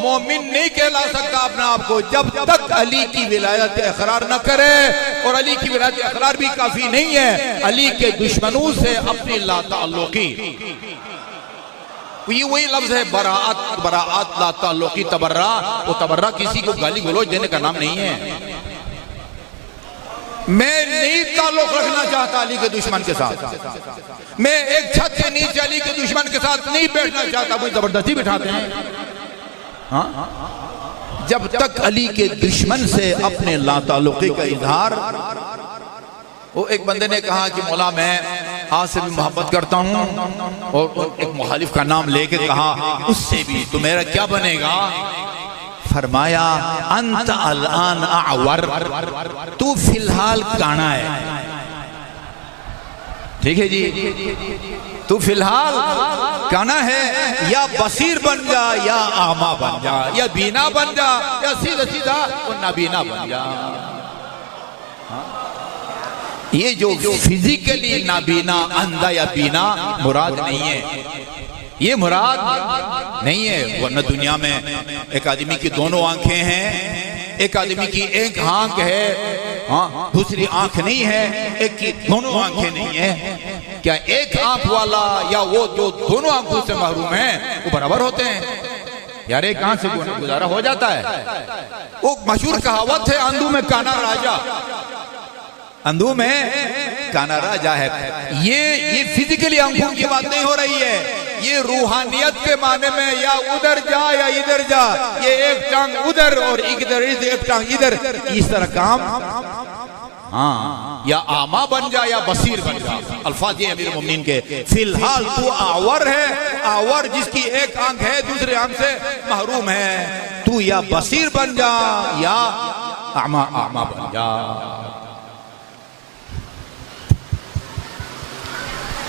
मोमिन नहीं कहला सकता अपने आप को जब तक अली की विलायत इकरार न करे। और अली की विलायत इकरार भी काफी नहीं है, अली के दुश्मनों से अपनी ला ताल्लुकी, ये वही लफ्ज है बराअत, बराअत ला ताल्लुकी तबर्रा। वो तबर्रा किसी को गाली गलौज देने का नाम नहीं है। मैं नहीं ताल्लुक रखना चाहता अली के दुश्मन के साथ, मैं एक छत के नीचे अली के दुश्मन के साथ नहीं बैठना चाहता, मुझे जबरदस्ती बिठाते हैं। हाँ, जब तक अली के दुश्मन से अपने ला ताल्लुकी का इजहार। वो एक बंदे ने कहा कि मौला मैं आज से भी मोहब्बत करता हूँ, और एक मुखालिफ का नाम लेके कहा उससे भी, तो मेरा क्या बनेगा? फरमाया अंत अल-आन अअवर, तू फिलहाल काना है। ठीक है जी, तू फिलहाल काना है, या बसीर बन जा, या आमा बन जा, या बीना बन जा, या सीधा सीधा नाबीना बन जा। ये जो फिजिकली नाबीना, अंधा या बीना मुराद नहीं है, ये मुराद नहीं है। वरना दुनिया में एक आदमी की दोनों आंखें हैं, एक आदमी की एक आंख है, हाँ, दूसरी आंख नहीं है, एक की दोनों आंखें नहीं है। क्या एक आंख वाला या वो जो दोनों आंखों से महरूम है वो बराबर होते हैं? यार एक आंख से गुजारा हो जाता है। वो मशहूर कहावत है, अंधू में काना राजा, अंधू में काना राजा है। ये फिजिकली आंखों की बात नहीं हो रही है, ये रूहानियत के माने में, या उधर जा या इधर जा, ये एक टांग उधर और इधर एक टांग इधर, इस तरह काम। हाँ, या आमा बन जा या बसीर बन जा। अल्फाज ये अमीर मुमिनीन के। फिलहाल तू आवर है, आवर जिसकी एक आंख है दूसरे आंख से महरूम है, तू या बसीर बन जा या आमा बन जा।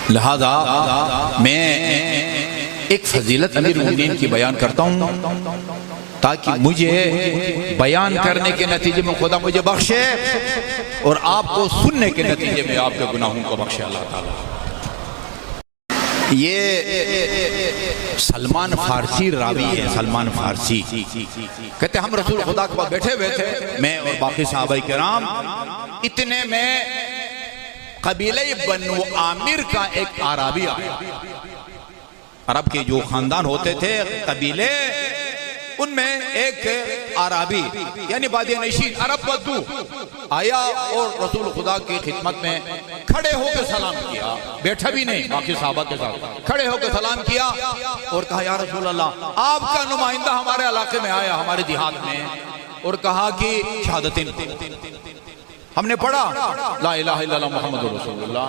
लिहाजा मैं एक फजीलत अमीर मुमिनीन की बयान करता हूँ ताकि मुझे बयान करने के नतीजे में खुदा मुझे बख्शे और आपको सुनने के नतीजे में आपके गुनाहों को बख्शे अल्लाह ताला। ये सलमान फारसी रावी है, सलमान फारसी कहते हम रसूल खुदा के पास बैठे हुए थे, मैं और बाकी साहबाए किराम, इतने में कबीले बनु आमिर का एक आराबी आया। अरब के जो खानदान होते थे कबीले, उनमें एक आराबी यानी बादिया नशीन अरब बद्दू आया और रसूल खुदा की खिदमत में खड़े होकर सलाम किया, बैठा भी नहीं, बाकी साहबा के साथ खड़े होकर सलाम किया और कहा या रसूल अल्लाह, आपका नुमाइंदा हमारे इलाके में आया, हमारे देहात में, और कहा कि शहादतिन हमने पढ़ा ला इलाहा इल्लल्लाह मुहम्मदुर रसूलुल्लाह।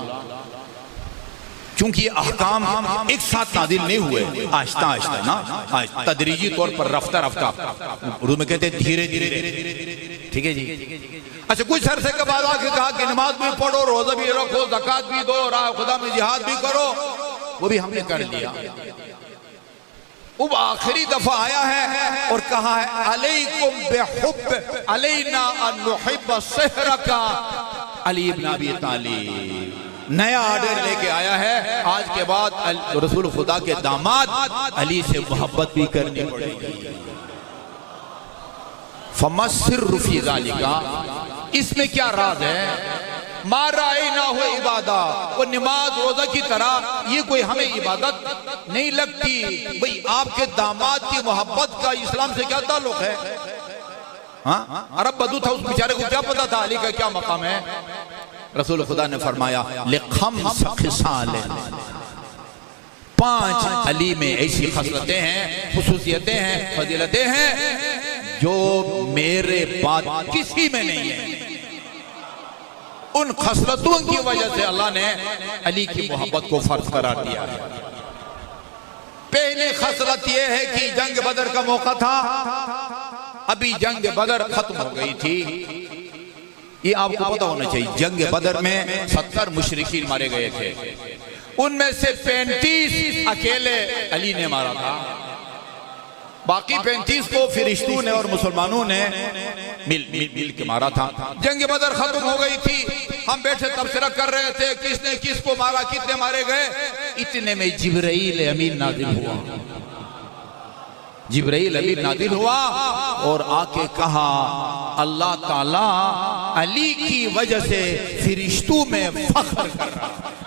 क्योंकि अहकाम एक साथ नाजिल नहीं हुए, आहिस्ता आहिस्ता ना, तदरीजी तौर पर रफ्ता रफ्ता, उर्दू में कहते हैं धीरे धीरे। ठीक है जी। अच्छा, कुछ अरसे के बाद आके कहा कि नमाज भी पढ़ो, रोजा भी रखो, ज़कात भी दो, राह खुदा में जिहाद भी करो, वो भी हमने कर लिया। वो आखिरी दफा आया है और कहा है अलैकुम बिहुब्ब अलैना अन नुहिब्ब सहरका अली इब्न अबी तालिब। नया ऑर्डर लेके आया है, आज के बाद रसूल खुदा के दामाद अली से मोहब्बत भी करनी पड़ेगी। फमस्सिर फी ज़ालिका, इसमें क्या राज है? मारा ना हो इबादा, वो नमाज रोजा की तरह ये कोई हमें इबादत नहीं लगती। भाई आपके दामाद की मोहब्बत का इस्लाम से क्या ताल्लुक है? हाँ, अरब बदू था, उस बेचारे को क्या पता था अली का क्या मकाम है? रसूल खुदा ने फरमाया लिखम्स खिसाल, 5 अली में ऐसी खसलतें हैं, खुसूसियतें हैं, फजीलतें हैं जो मेरे बाद किसी में नहीं है। उन खसलतों की वजह से अल्लाह ने अली की मोहब्बत को फर्ज करार दिया है। पहले खसलत यह है कि जंग बदर का मौका था, अभी जंग बदर खत्म हो गई थी। ये आपको पता होना चाहिए, जंग बदर में 70 मुशरिकीन मारे गए थे उनमें से 35 अकेले अली ने मारा था, बाकी 35 को फिरिश्तों ने और मुसलमानों ने मिल के मारा था। जंग बदर खत्म हो गई थी, हम बैठे तबसरा कर रहे थे किसने किसको मारा, कितने मारे गए। इतने में जिब्राइल अमीन नाजिल हुआ, जिब्राइल अमीन नाजिल हुआ और आके कहा अल्लाह ताला अली की वजह से फिरिश्तों में फख्र कर रहा है।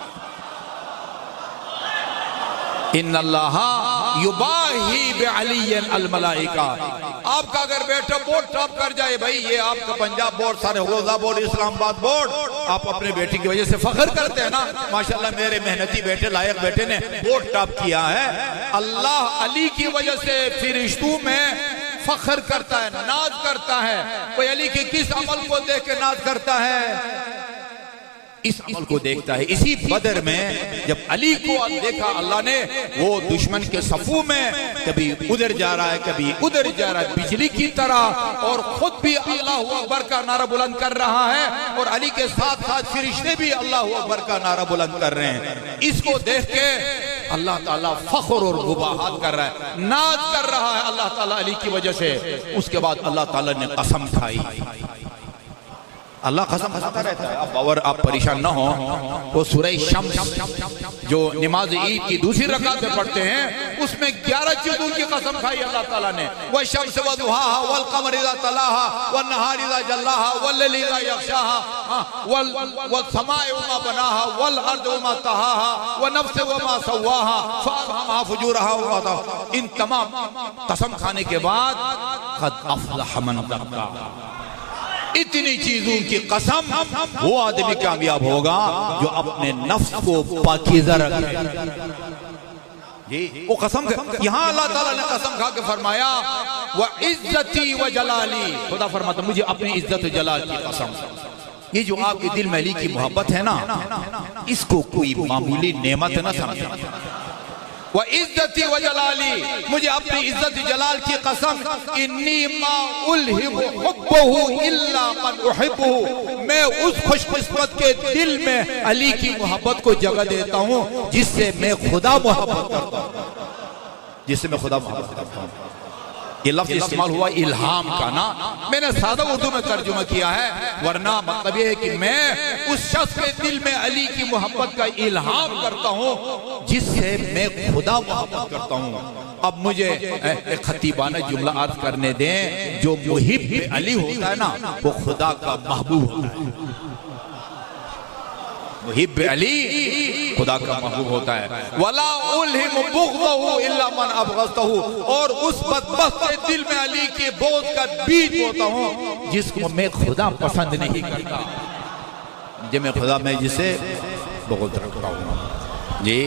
इन्नल्लाह युबाही बिअलिय्यिन अल मलाइका। आपका अगर बेटा बोर्ड टॉप कर जाए, भाई ये आपका पंजाब बोर्ड, सारे रोजा बोर्ड, इस्लामाबाद बोर्ड, आप अपने बेटी की वजह से फख्र करते हैं ना, माशाल्लाह मेरे मेहनती बेटे, लायक बेटे ने बोर्ड टॉप किया है। अल्लाह अली की वजह से फिरिश्तों में फख्र करता है, नाज करता है। कोई अली के किस अमल को देख के नाज करता है? इस अमल को देखता है। इसी बदर में जब अली को देखा अल्लाह ने, वो दुश्मन के सफू में कभी उधर जा रहा है, कभी उधर जा रहा है, बिजली की तरह, और खुद भी अल्लाह अकबर का नारा बुलंद कर रहा है और अली के साथ साथ फिरिश्ते भी अल्लाह अकबर का नारा बुलंद कर रहे हैं। इसको देख के अल्लाह ताला फख्र और मुबाहत कर रहा है, नाज कर रहा है अल्लाह ताला अली की वजह से। उसके बाद अल्लाह ताला ने कसम खाई, अल्लाह कसम खाता रहता है। अब और आप परेशान ना हो, वो सूरह शम्स जो नमाज ईद की दूसरी रकात में पढ़ते हैं, उसमें 11 चीजों की कसम खाई अल्लाह ताला ने। वह शम्स व दुहाहा वल कमर इज़ा तलाहा वन नहार इज़ा जल्लाहा वल लैली इज़ा यग़शाहा वल समाए वमा बनाहा वल अर्द वमा तहाहा व नफ्स वमा सव्वाहा फअल्हमहा फुजूरहा व तक़वा। इन तमाम कसम खाने के बाद क़द अफ़लह मन ज़क्का, इतनी चीजों की कसम, वो आदमी कामयाब होगा जो अपने नफ्स को पाकीज़ा रखे। वो कसम, यहाँ अल्लाह ताला ने कसम खा के फरमाया व इज्जती व जलाली, खुदा फरमाता मुझे अपनी इज्जत जलाल की कसम। ये जो आपके दिल में अली की मोहब्बत है ना, इसको कोई मामूली नेमत न समझे। व इज्जती व जलाली, मुझे अपनी इज्जत जलाल की कसम, इन्नी मा उल्हिबु हुब्बहु इल्ला मन उहिब्बुहु, मैं उस खुशकिस्मत के दिल में अली की मोहब्बत को जगह देता हूँ जिससे मैं खुदा मोहब्बत करता हूँ, जिससे मैं खुदा मोहब्बत करता हूँ। ये लफ्ज इस्तेमाल हुआ इल्हाम का ना, मैंने सादा उर्दू में तर्जुमा किया है, वरना मतलब ये है कि मैं उस शख्स के दिल में अली की मोहब्बत का इल्हाम करता हूँ जिससे मैं खुदा मोहब्बत करता हूँ। अब मुझे एक खतीबाना जुमला अर्ज करने दें, जो मुहिब अली होता है ना, वो खुदा का महबूब होता है। मुहिब अली खुदा का महबूब होता है। वला उल्हिम बुग़्ज़हु इल्ला मन अबग़ज़तहु, और उस बदबख्त के दिल में अली के बोझ का बीज होता हूँ जिसको मैं खुदा पसंद नहीं करता, जो मैं खुदा में जिसे बहुत रखता हूँ। जी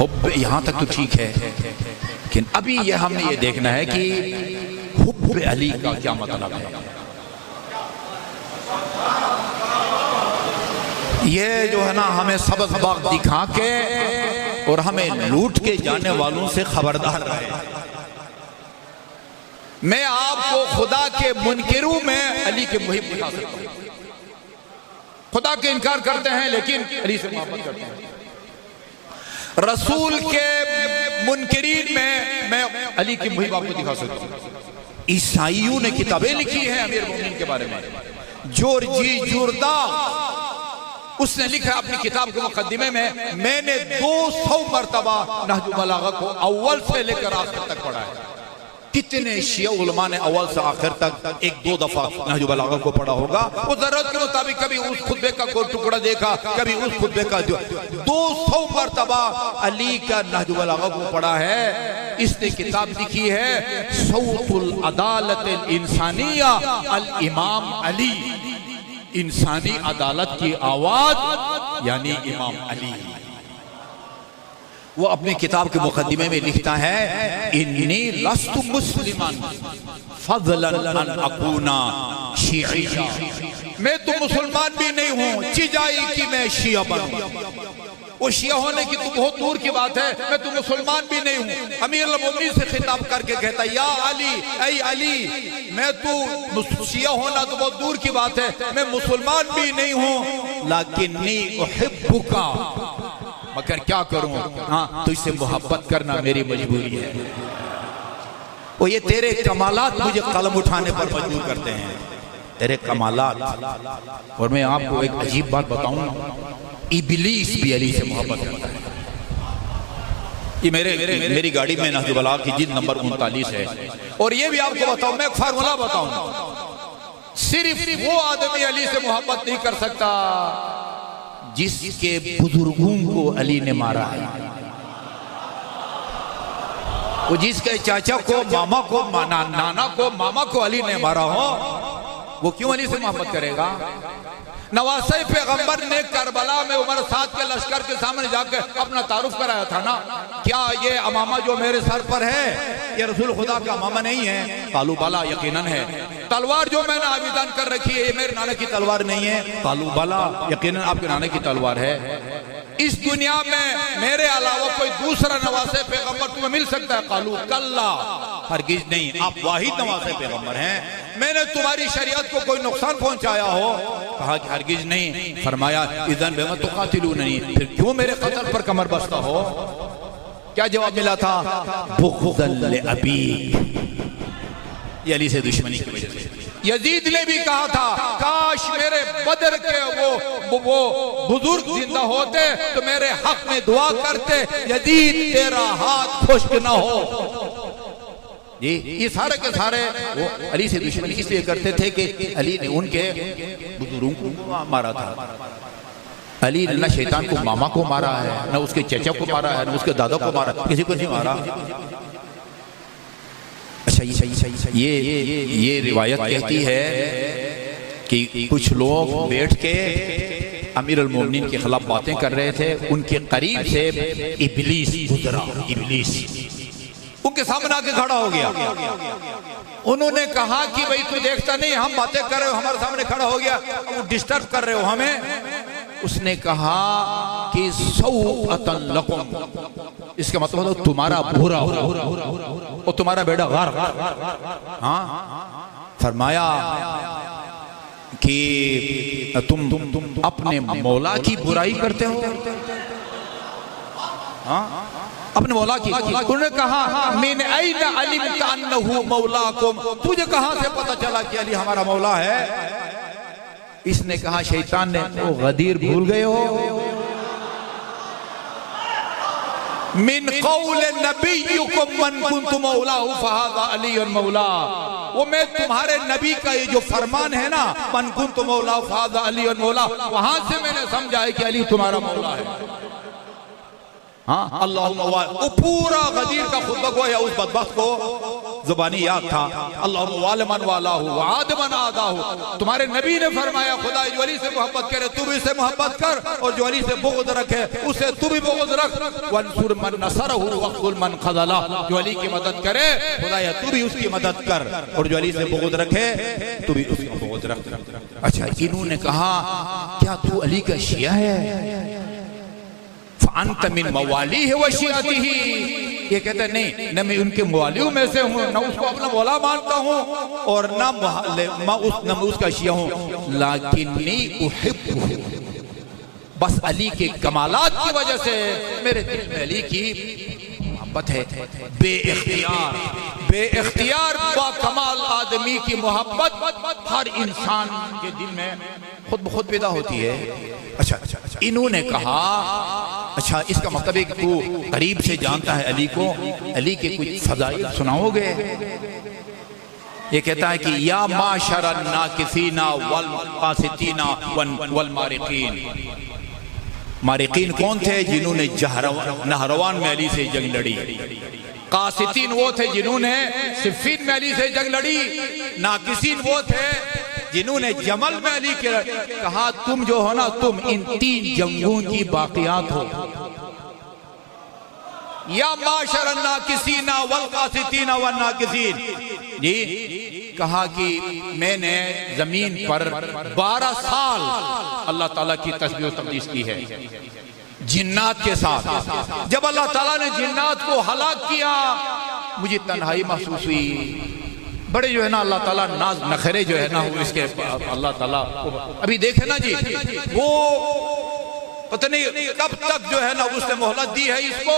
हुब्ब यहाँ तक तो ठीक है, लेकिन अभी ये हमने ये देखना है कि हुब्ब अली का क्या मतलब है। ये जो है ना, हमें सबक सबक दिखा के और हमें लूट के जाने वालों से खबरदार रहे। मैं आपको खुदा के मुनकिरों में अली के मुहिब दिखा सकता हूं। खुदा के इनकार करते हैं लेकिन अली से मोहब्बत करते हैं। रसूल के मुनकिरीन में मैं अली की मुहिब आपको दिखा सकता हूं। ईसाइयों ने किताबें लिखी हैं अमीर मोमिनीन के बारे में। जोर्जी जुर्दा उसने लिखा अपनी किताब के मुकद्दिमे में, मैंने 200 मरतबा नहजुल बलागा को अव्वल से लेकर आखिर तक पढ़ा है। कितने शिया उलमा ने अव्वल से आखिर तक 1-2 दफा नहजुल बलागा को पढ़ा होगा। वो जरूरत के मुताबिक कभी उस खुतबे का कोई टुकड़ा देखा, कभी उस खुतबे का। 200 मरतबा अली का नहजुल बलागा को पढ़ा है। इसने किताब लिखी है सौतुल अदालत इंसानिया अल इमाम अली, इंसानी अदालत की आवाज यानी इमाम अली। वो अपनी किताब के मुकद्दिमे में लिखता है, इन्नी लस्तु मुस्लिमान फज़लन अन अकूना शिय्या, मैं तो मुसलमान भी नहीं हूं चिजाई कि मैं शिया बनूं। वो शिया होने की तो बहुत दूर की बात है, मैं तो मुसलमान भी नहीं हूँ। अमीर अल-मोमिनीन से खिताब करके कहता या अली, ऐ अली, मैं तो शिया होना तो बहुत दूर की बात है, मैं मुसलमान भी नहीं हूँ, लाकिन्नी उहिब्बुका, मगर क्या करूँ, हाँ तो इससे मोहब्बत करना मेरी मजबूरी है। वो ये तेरे कमालात मुझे कलम उठाने पर मजबूर करते हैं, तेरे कमालात। और मैं आपको एक अजीब बात बताऊं, इबलीस भी अली से मोहब्बत करता है। ये मेरी गाड़ी में नहज बला की जिल्द नंबर 39 है। और ये भी आपको बताऊं, मैं एक फार्मूला बताऊं, सिर्फ वो आदमी अली से मोहब्बत नहीं कर सकता जिसके बुजुर्गों को अली ने मारा है। वो जिसके चाचा को, मामा को, नाना को, मामा को अली ने मारा हो, वो क्यों अली से मोहब्बत करेगा? नवासे पैगंबर ने करबला में उमर साद के लश्कर के सामने जाकर अपना तारुफ कराया था ना, क्या ये अमामा जो मेरे सर पर है ये रसूल खुदा का अमामा नहीं है? कालू बाला यकीनन है। तलवार जो मैंने आवेदन कर रखी है ये मेरे नाना की तलवार नहीं है? कालू बाला यकीनन आपके नाना की तलवार है। इस दुनिया में मेरे अलावा कोई दूसरा नवासे पैगंबर तुम्हें मिल सकता है? कालू कल्ला, हरगिज नहीं, आप वाहिद नवासे पैगंबर हैं। मैंने तुम्हारी शरीयत को कोई नुकसान पहुंचाया हो? कहा कि हरगिज नहीं। फरमाया इज़न बेमा तुकातिलू नहीं, फिर क्यों मेरे कत्ल पर कमर बस्ता हो? क्या जवाब मिला था? बुग़्ज़न लिअबीक, ये अली से दुश्मनी की वजह से। यजीद ने भी कहा था काश मेरे बदर के वो बुजुर्ग जिंदा होते तो मेरे हक में दुआ करते, यजीद तेरा हाथ खुश्क न हो। ये सारे के सारे वो अली से दुश्मनी इसलिए करते थे कि अली ने उनके बुजुर्गों को मारा था। अली ने न शैतान को मामा को मारा है, न उसके चचा को मारा है, न उसके दादा को मारा, किसी को नहीं मारा। अच्छा ये रिवायत कहती है कि कुछ लोग बैठ के अमीर अल-मोमिनीन के खिलाफ बातें कर रहे थे, उनके करीब से इबलीस गुजरा। इबलीस उनके सामने आके खड़ा हो गया। उन्होंने कहा कि भाई तू देखता नहीं हम बातें कर रहे हो, हमारे सामने खड़ा हो गया, वो डिस्टर्ब कर रहे हो हमें। उसने कहा कि सौअतन लकुम, इसका मतलब है तुम्हारा बुरा और तुम्हारा बेटा गार। हाँ, फरमाया कि तुम अपने मौला की बुराई करते हो। हाँ, अपने मौला की। उन्होंने कहा मिन ऐन अलिमत अन्नहु मौलाकुम, तुझे कहां से पता चला कि अली हमारा मौला है? इसने कहा शैतान ने, वो गदीर भूल गए हो? मिन कौल नबिय्युकुम मन कुन्तु मौलाहु फहादा अलीयुन मौला, वो मैं तुम्हारे नबी का ये जो फरमान है ना, मन कुन्तु मौलाहु फहादा अलीयुन मौला, वहां से मैंने समझा है कि अली तुम्हारा मौला है। हाँ, अल्लाह वो पूरा गदीर का खुतबा गोया उस बदबख्त को जुबानी याद था। अल्लाह वालमन वालाहु वाद मन आदाहु, तुम्हारे नबी ने फरमाया खुदा जो अली से मोहब्बत करे तू भी इससे मोहब्बत कर, और जो अली से बुग़्ज़ रखे उसे तू भी बुग़्ज़ रख। वंसुर मन नसरहु वक़्तुल मन ख़ज़ला, जो अली की मदद करे खुदाया तू भी उसकी मदद कर, और जो अली से बुग़्ज़ रखे तू भी उसकी बुग़्ज़ रख। अच्छा, इन्होंने कहा क्या तू अली का शिया है? फ़अन्त मिन मवालीहि व शियतिही, ये कहते नहीं, न मैं उनके मवालियों में से हूँ, न उसको अपना मौला मानता हूँ, और न उसका शिया हूँ, लाकिन्नी उहिब्बुहु, बस अली के कमालात की वजह से मेरे दिल में अली की मोहब्बत है। बेइख्तियार बाकमाल आदमी की मोहब्बत हर इंसान के दिल में खुद ब खुद पैदा होती है। अच्छा, इन्होंने कहा अच्छा इसका मतलब है कि तू करीब से जानता है अली को, अली के कुछ फज़ाइल सुनाओगे? ये कहता है कि या माशरन नाकिसीना वल कासितीना वल मारिकीन, मारिकीन कौन थे? जिन्होंने नहरवान में अली से जंग लड़ी। कासितीन वो थे जिन्होंने सिफ़ीन में अली से जंग लड़ी। नाकिसीन वो थे जिन्होंने जमल में अली के कहा तुम जो हो ना, तुम इन 3 जंगों की बाकियात हो। या माशरन नाकिसीना वल कासितीना वन नाकिसीन, जी कहा कि मैंने जमीन पर 12 साल अल्लाह ताला की तस्बीह व तक़दीस की है। जिन्नात के साथ। जब अल्लाह ताला ने जिन्नात को हलाक किया, मुझे तन्हाई महसूस हुई। बड़े जो है ना अल्लाह ताला नाज नखरे जो है ना वो इसके अल्लाह ताला अभी देखे ना जी, वो पता नहीं कब तक जो है ना उसने मोहलत दी है, इसको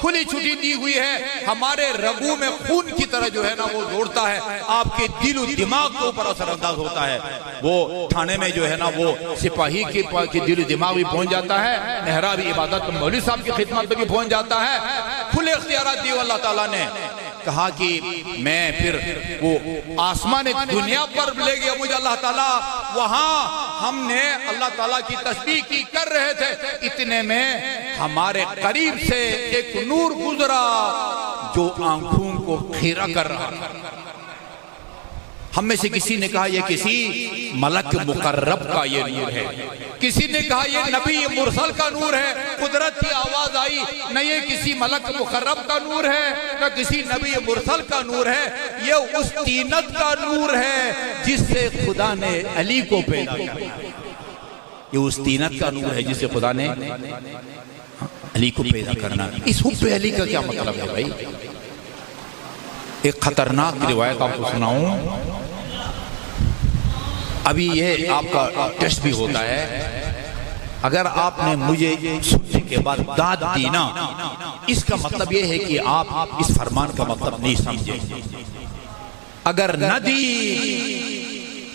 खुली छुट्टी दी हुई है। हमारे रगू में खून की तरह जो है ना वो दौड़ता है, आपके दिल दिमाग के ऊपर असरअंदाज होता है। वो थाने में जो है ना वो सिपाही के दिल दिमाग भी पहुंच जाता है, मेहराब इबादत मौलवी साहब की खिदमत में भी पहुंच जाता है। खुले इख्तियारात दिए अल्लाह ताला ने। कहा कि मैं फिर वो आसमान दुनिया पर ले गया मुझे अल्लाह ताला। वहां हमने अल्लाह ताला की तस्बीह की कर रहे थे, इतने में हमारे करीब से एक नूर गुजरा जो आंखों को खीरा कर रहा था। हम में से किसी ने कहा यह किसी मलक मुकर्रब का ये नूर है, किसी ने कहा ये नबी मुरसल का नूर है। कुदरत की आवाज आई, न ये किसी मलक मुकर्रब का नूर है, न किसी नबी मुरसल का नूर है, ये उस तीनत का नूर है जिससे खुदा ने अली को पैदा किया। ये उस तीनत का नूर है जिससे खुदा ने अली को पैदा करना। इस हुब्बे अली का क्या मतलब है भाई? एक खतरनाक रिवायत आपको सुनाऊं। अभी ये आपका टेस्ट भी होता है, अगर आपने मुझे सुनने के बाद दाद दी ना, इसका मतलब ये है कि आप इस फरमान का मतलब नहीं समझे। अगर न दी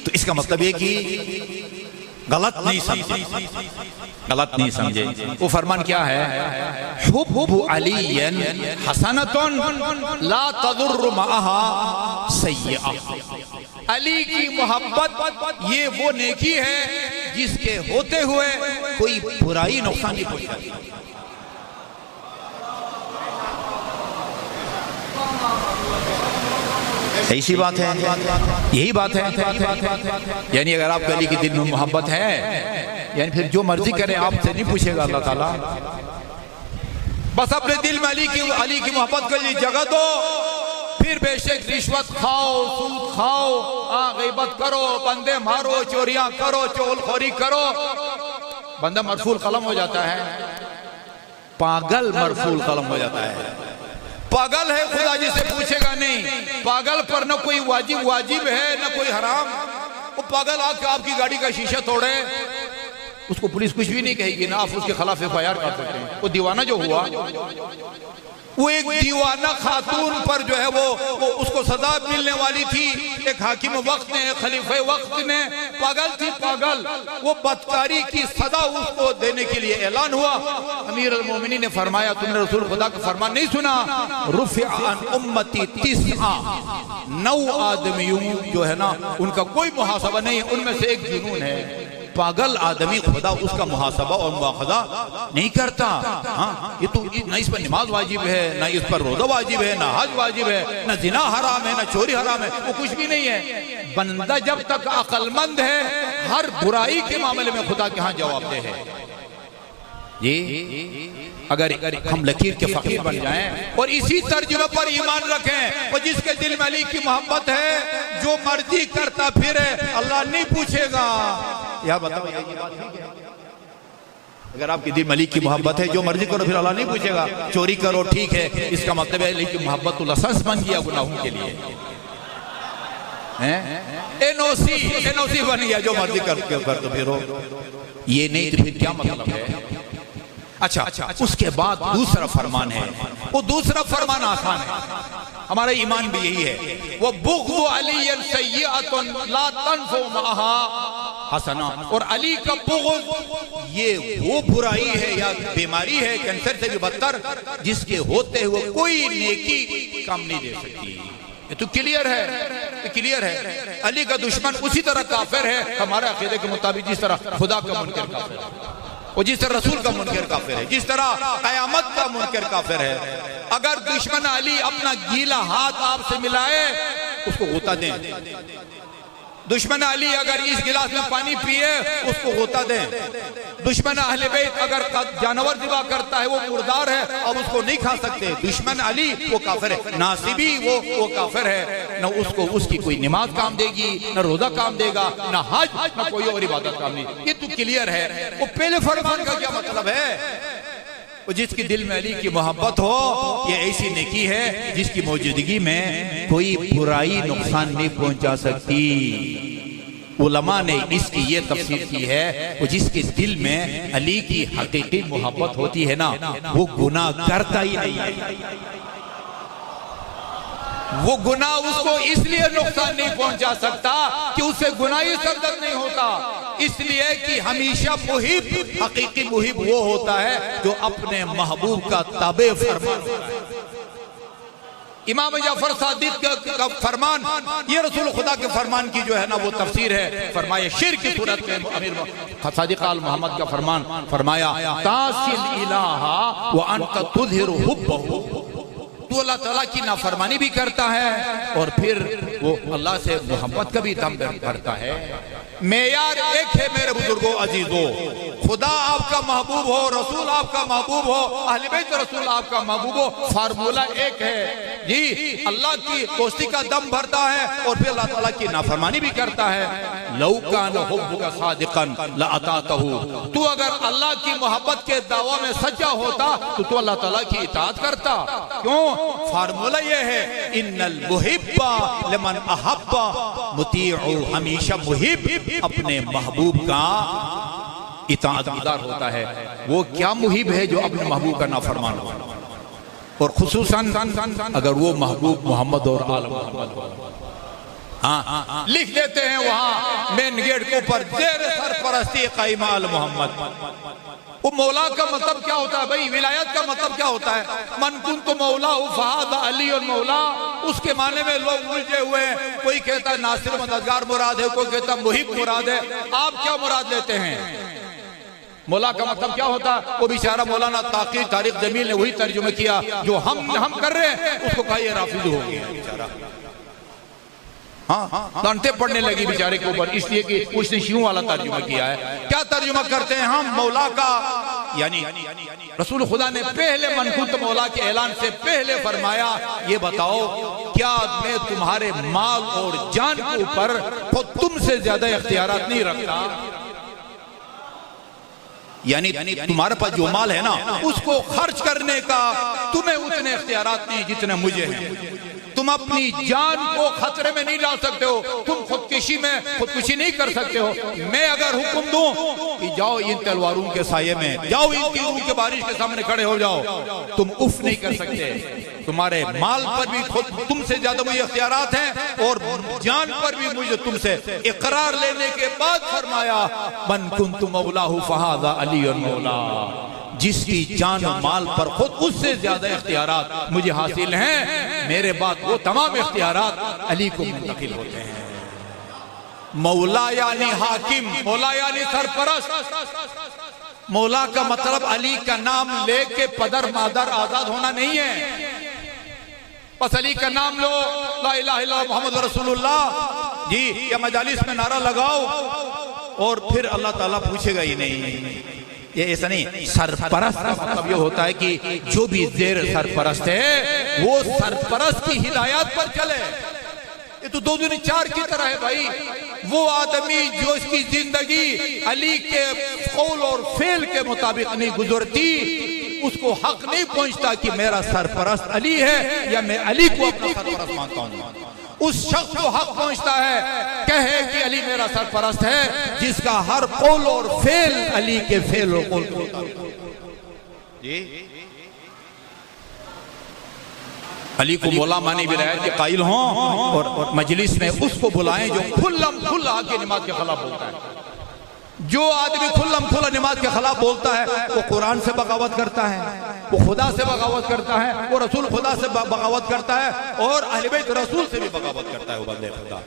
तो इसका मतलब ये कि गलत नहीं समझे, गलत नहीं समझे। वो फरमान क्या है? हुब्बु अलीयन हसनतुन ला तदुर्रु मअहा सय्यअ। अली की मोहब्बत ये वो नेकी है जिसके होते हुए कोई बुराई नुकसान नहीं पहुंचाती। ऐसी बात है, यही बात है। यानी अगर आपको अली के दिल में मोहब्बत है, यानी फिर जो मर्जी करें आपसे नहीं पूछेगा अल्लाह ताला। बस अपने दिल में अली की मोहब्बत के लिए जगह दो, फिर बेशक रिश्वत खाओ, सूद खाओ, गीबत करो, बंदे मारो, चोरियां करो, चोलखोरी करो, बंदा मरफूल कलम हो जाता है। पागल मरफूल कलम हो जाता है। पागल है खुदा जिसे पूछेगा नहीं। पागल पर न कोई वाजिब है न कोई हराम। वो पागल आके आपकी गाड़ी का शीशा तोड़े, उसको पुलिस कुछ भी नहीं कहेगी, ना आप उसके खिलाफ FIR कर सकते हैं। वो दीवाना जो हुआ, वो एक दीवाना खातून पर जो है वो उसको सजा मिलने वाली थी। एक हाकिम वक्त ने, खलीफे वक्त ने, पागल थी पागल, वो बदकारी की सजा उसको देने के लिए ऐलान हुआ। अमीर अल-मोमिनीन ने फरमाया, तुमने रसूल खुदा का फरमान नहीं सुना? रुफ़िअ अन उम्मती 9 आदमियों जो है ना उनका कोई मुहासबा नहीं है, उनमें से एक जुनून है। पागल आदमी खुदा उसका मुहासबा और मुआखजा नहीं करता। हाँ, ये तो न इस पर नमाज वाजिब है, न इस पर रोजा वाजिब है, न हज वाजिब है, न जिना हराम है, न चोरी हराम है, वो कुछ भी नहीं है। बंदा जब तक अक्लमंद है, हर बुराई के मामले में खुदा के यहाँ जवाबदेह है। ये अगर हम लकीर के फकीर बन जाएं और इसी तर्जुमे पर ईमान रखें, और जिसके दिल में अली की मोहब्बत है, जो मर्जी करता फिरे, अल्लाह नहीं पूछेगा। यार बताओ, ये बात ठीक है? अगर आपकी दिल में अली की मोहब्बत है, जो मर्जी करो फिर अल्लाह नहीं पूछेगा। चोरी करो ठीक है, इसका मतलब है अली की मोहब्बत तो लाइसेंस बन गया गुनाहों के लिए, NOC बन गया, जो मर्जी कर तो फिर ये नहीं तो फिर क्या मतलब है? अच्छा, उसके बाद दूसरा फरमान है। वो दूसरा फरमान आसान है, हमारा ईमान भी यही है। वो बुग़्ज़ु अलीयन सय्यअतुन ला तन्फ़ु मअहा हसना। और अली का बुग़्ज़ ये वो बुराई है या बीमारी है, कैंसर से भी बदतर, जिसके होते हुए कोई नेकी कम नहीं दे सकती। ये तो क्लियर है, ये क्लियर है। अली का दुश्मन उसी तरह काफिर है हमारे अकीदे के मुताबिक, जिस तरह खुदा का मुनकर काफिर है, और जिस तरह रसूल का मुनकर काफिर है, जिस तरह कयामत का मुनकर काफिर है। अगर दुश्मन अली अपना गीला हाथ आपसे मिलाए, उसको गोता दें, दुश्मन अली अगर इस गिलास में पानी पिए उसको गोता दें। दुश्मन अहले बैत अगर जानवर ज़िबा करता है वो मुर्दार है, अब उसको नहीं खा सकते। दुश्मन अली वो काफिर है, नासिबी वो काफिर है। न उसको उसकी कोई नमाज काम देगी, न रोजा काम देगा, न हज, न कोई और इबादत काम नहीं। ये तो क्लियर है। वो पहले फरमान का क्या मतलब है? वो जिसकी दिल में अली की मोहब्बत हो, ये ऐसी नेकी है जिसकी मौजूदगी में कोई बुराई नुकसान नहीं पहुंचा सकती। उलमा ने इसकी ये तफसीर की है, वो जिसके दिल में अली की हकीकी मोहब्बत होती है ना, वो गुनाह करता ही नहीं है। वो गुनाह उसको इसलिए नुकसान नहीं पहुंचा सकता कि उससे गुनाही सरदर्द नहीं होता, इसलिए कि हमेशा मुहिब, हकीकी मुहिब वो होता है जो अपने महबूब का ताबे फरमान होता है। इमाम जाफर सादिक का फरमान, ये रसूल खुदा के फरमान की जो है ना वो तफसीर है। फरमाया शिर की सूरत में अमीर सादिक आल मोहम्मद का फरमान फरमाया, तासिल इलाहा व अंत तुज़हिरु हुब्बहु, तू अल्लाह ताला की नाफरमानी भी करता है और फिर वो अल्लाह से मोहब्बत का भी दम करता है। मेयार एक है मेरे बुजुर्गों अजीजों, खुदा आपका महबूब हो, रसूल आपका महबूब हो, अहले बैत रसूल आपका महबूब हो, फार्मूला एक है जी। अल्लाह की दोस्ती का दम भरता है और फिर अल्लाह ताला की नाफरमानी भी करता है। लौ कान हुब्बुका सादिकन लअतातहु, तू अगर अल्लाह की मोहब्बत के दावा में सच्चा होता तो तू अल्लाह ताला की इताअत करता। क्यों? फार्मूला ये है, इन्नल मुहिब्बा लिमन अहब्बा मुतीउ, हमेशा मुहिब अपने महबूब का इताअतगुज़ार होता है। वो क्या मुहिब है जो अपने महबूब का नाफरमान हो, और खुसूसन अगर वो महबूब मोहम्मद और आल मोहम्मद हो। हाँ, लिख देते हैं वहां मेन गेट के ऊपर, जेर सरपरस्ती कायमा आल मोहम्मद। वो मौला का मतलब क्या होता है भाई? विलायत का मतलब क्या होता है? मन कुन्तु मौला फहादा अली और मौला, उसके माने में लोग उलझे हुए हैं। कोई कहता है नासिर मददगार मुराद है, कोई कहता मुहिब मुराद है। आप क्या मुराद लेते हैं? मौला का मतलब क्या होता है? वो बेचारा मौलाना ताक़ी तारिक जमील ने वही तर्जुमा किया जो हम कर रहे हैं, उसको कहा ये राफिज़ हो गया बेचारा। हाँ, डांटे पड़ने लगी बेचारे के ऊपर, इसलिए कि उसने शियों वाला तर्जुमा किया है। क्या तर्जुमा करते हैं हम? मौला का यानी रसूल खुदा ने पहले मनकुत मौला के ऐलान से पहले फरमाया, ये बताओ क्या मैं तुम्हारे माल और जान के ऊपर खुद तुमसे ज्यादा इख्तियारात नहीं रखता? यानी तुम्हारे पास जो माल है ना, उसको खर्च करने का तुम्हें उतने इख्तियारात नहीं जितने मुझे हैं। तुम अपनी जान को खतरे में नहीं डाल सकते हो, तुम खुदकुशी नहीं कर सकते हो। मैं अगर हुक्म दूं कि जाओ इन तलवारों के साये में, जाओ इन तीरों के बारिश के सामने खड़े हो जाओ, तुम उफ नहीं कर सकते। तुम्हारे माल पर भी खुद तुमसे ज्यादा मुझे इख्तियारात हैं और जान पर भी मुझे तुमसे इकरार लेने के बाद फरमाया, मन कुन्तु मौलाहु फहादा अली और मौला, जिसकी जान और माल पर खुद उससे ज्यादा इख्तियारात मुझे हासिल हैं, मेरे बाद वो तमाम इख्तियारात अली को मुंतकिल होते हैं। मौला यानी हाकिम, मौला यानी सरपरस्त। मौला का मतलब अली का नाम लेके पदर मादर आजाद होना नहीं है। बस अली का नाम लो, ला इलाहा इल्लल्लाह मुहम्मद रसूलुल्लाह जी, या मजालिस में नारा लगाओ और फिर अल्लाह ताला पूछेगा ही नहीं। ये ऐसा नहीं। सरपरस्त का मतलब ये होता है कि जो भी जेर सरपरस्त है वो सरपरस्त की हिदायत पर चले। ये तो 2 दूनी 4 की तरह है भाई। वो आदमी जो इसकी जिंदगी अली के कौल और फेल के मुताबिक नहीं गुजरती, उसको हक नहीं पहुंचता कि मेरा सरपरस्त अली है या मैं अली को अपना सरपरस्त मानता हूं। उस शख्स को हक पहुंचता है कहे कि अली मेरा सरपरस्त है, जिसका हर कौल और फेल अली के फेल और कौल जी। अली को मौला मानी भी रहे कि कायल हों और मजलिस में उसको बुलाएं जो खुल्लम खुल्ला आके नमाज के खिलाफ बोलता है। जो आदमी खुल्लम खुल्ला नमाज के खिलाफ बोलता है वो कुरान से बगावत करता है, वो खुदा से बगावत करता है, वो रसूल खुदा से बगावत करता है और अहले बैत रसूल से भी बगावत करता है वो बंदे खुदा।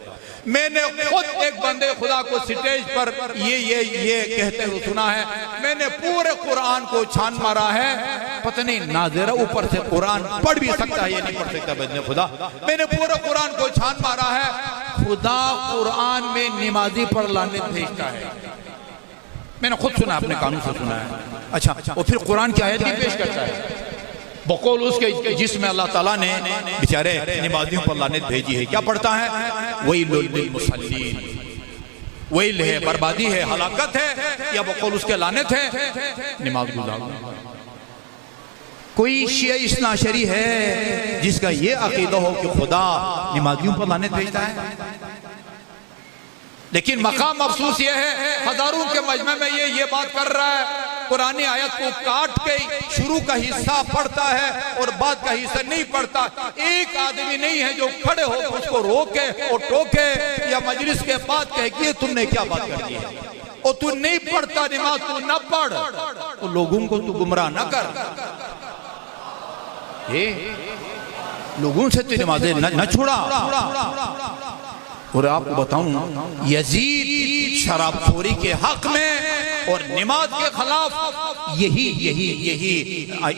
मैंने खुद एक बंदे खुदा को स्टेज पर ये कहते हुए सुना है, मैंने पूरे कुरान को छान मारा है, पता नहीं नाज़िरा ऊपर से कुरान पढ़ भी सकता है ये नहीं पढ़ सकता बंदे खुदा। मैंने पूरे कुरान को छान मारा है, खुदा कुरान में नमाजी पर लानत भेजता है। मैंने खुद सुना, अपने कानून से सुना है। अच्छा, और फिर कुरान की आयत भी पेश करता है बकौल उसके जिसमें अल्लाह ताला ने बेचारे नमाजियों पर लानत भेजी है। क्या पढ़ता है? वही लिल मुसल्लीन, वही है बर्बादी है, हलाकत है, या बकौल उसके लानत है नमाज गुजार। कोई शिया इस्नाशरी है जिसका ये अकीदा हो कि खुदा नमाजियों पर लानत भेजता है? लेकिन मकाम अफसोस ये है, हजारों के मजमे में ये बात कर रहा है, पुरानी आयत को काट के शुरू का हिस्सा पढ़ता है और बाद का हिस्सा नहीं पढ़ता। एक आदमी नहीं है जो खड़े हो उसको रोके और टोके या मजलिस के बाद कहे कि तुमने क्या बात कर दी है, और तू नहीं पढ़ता नमाज, तू न पढ़, तो लोगों को तू गुमराह न कर। ये लोगों से तू नमाजें न छुड़ा। और आपको बताऊं, यजीद शराबखोरी के हक में और नमाज के खिलाफ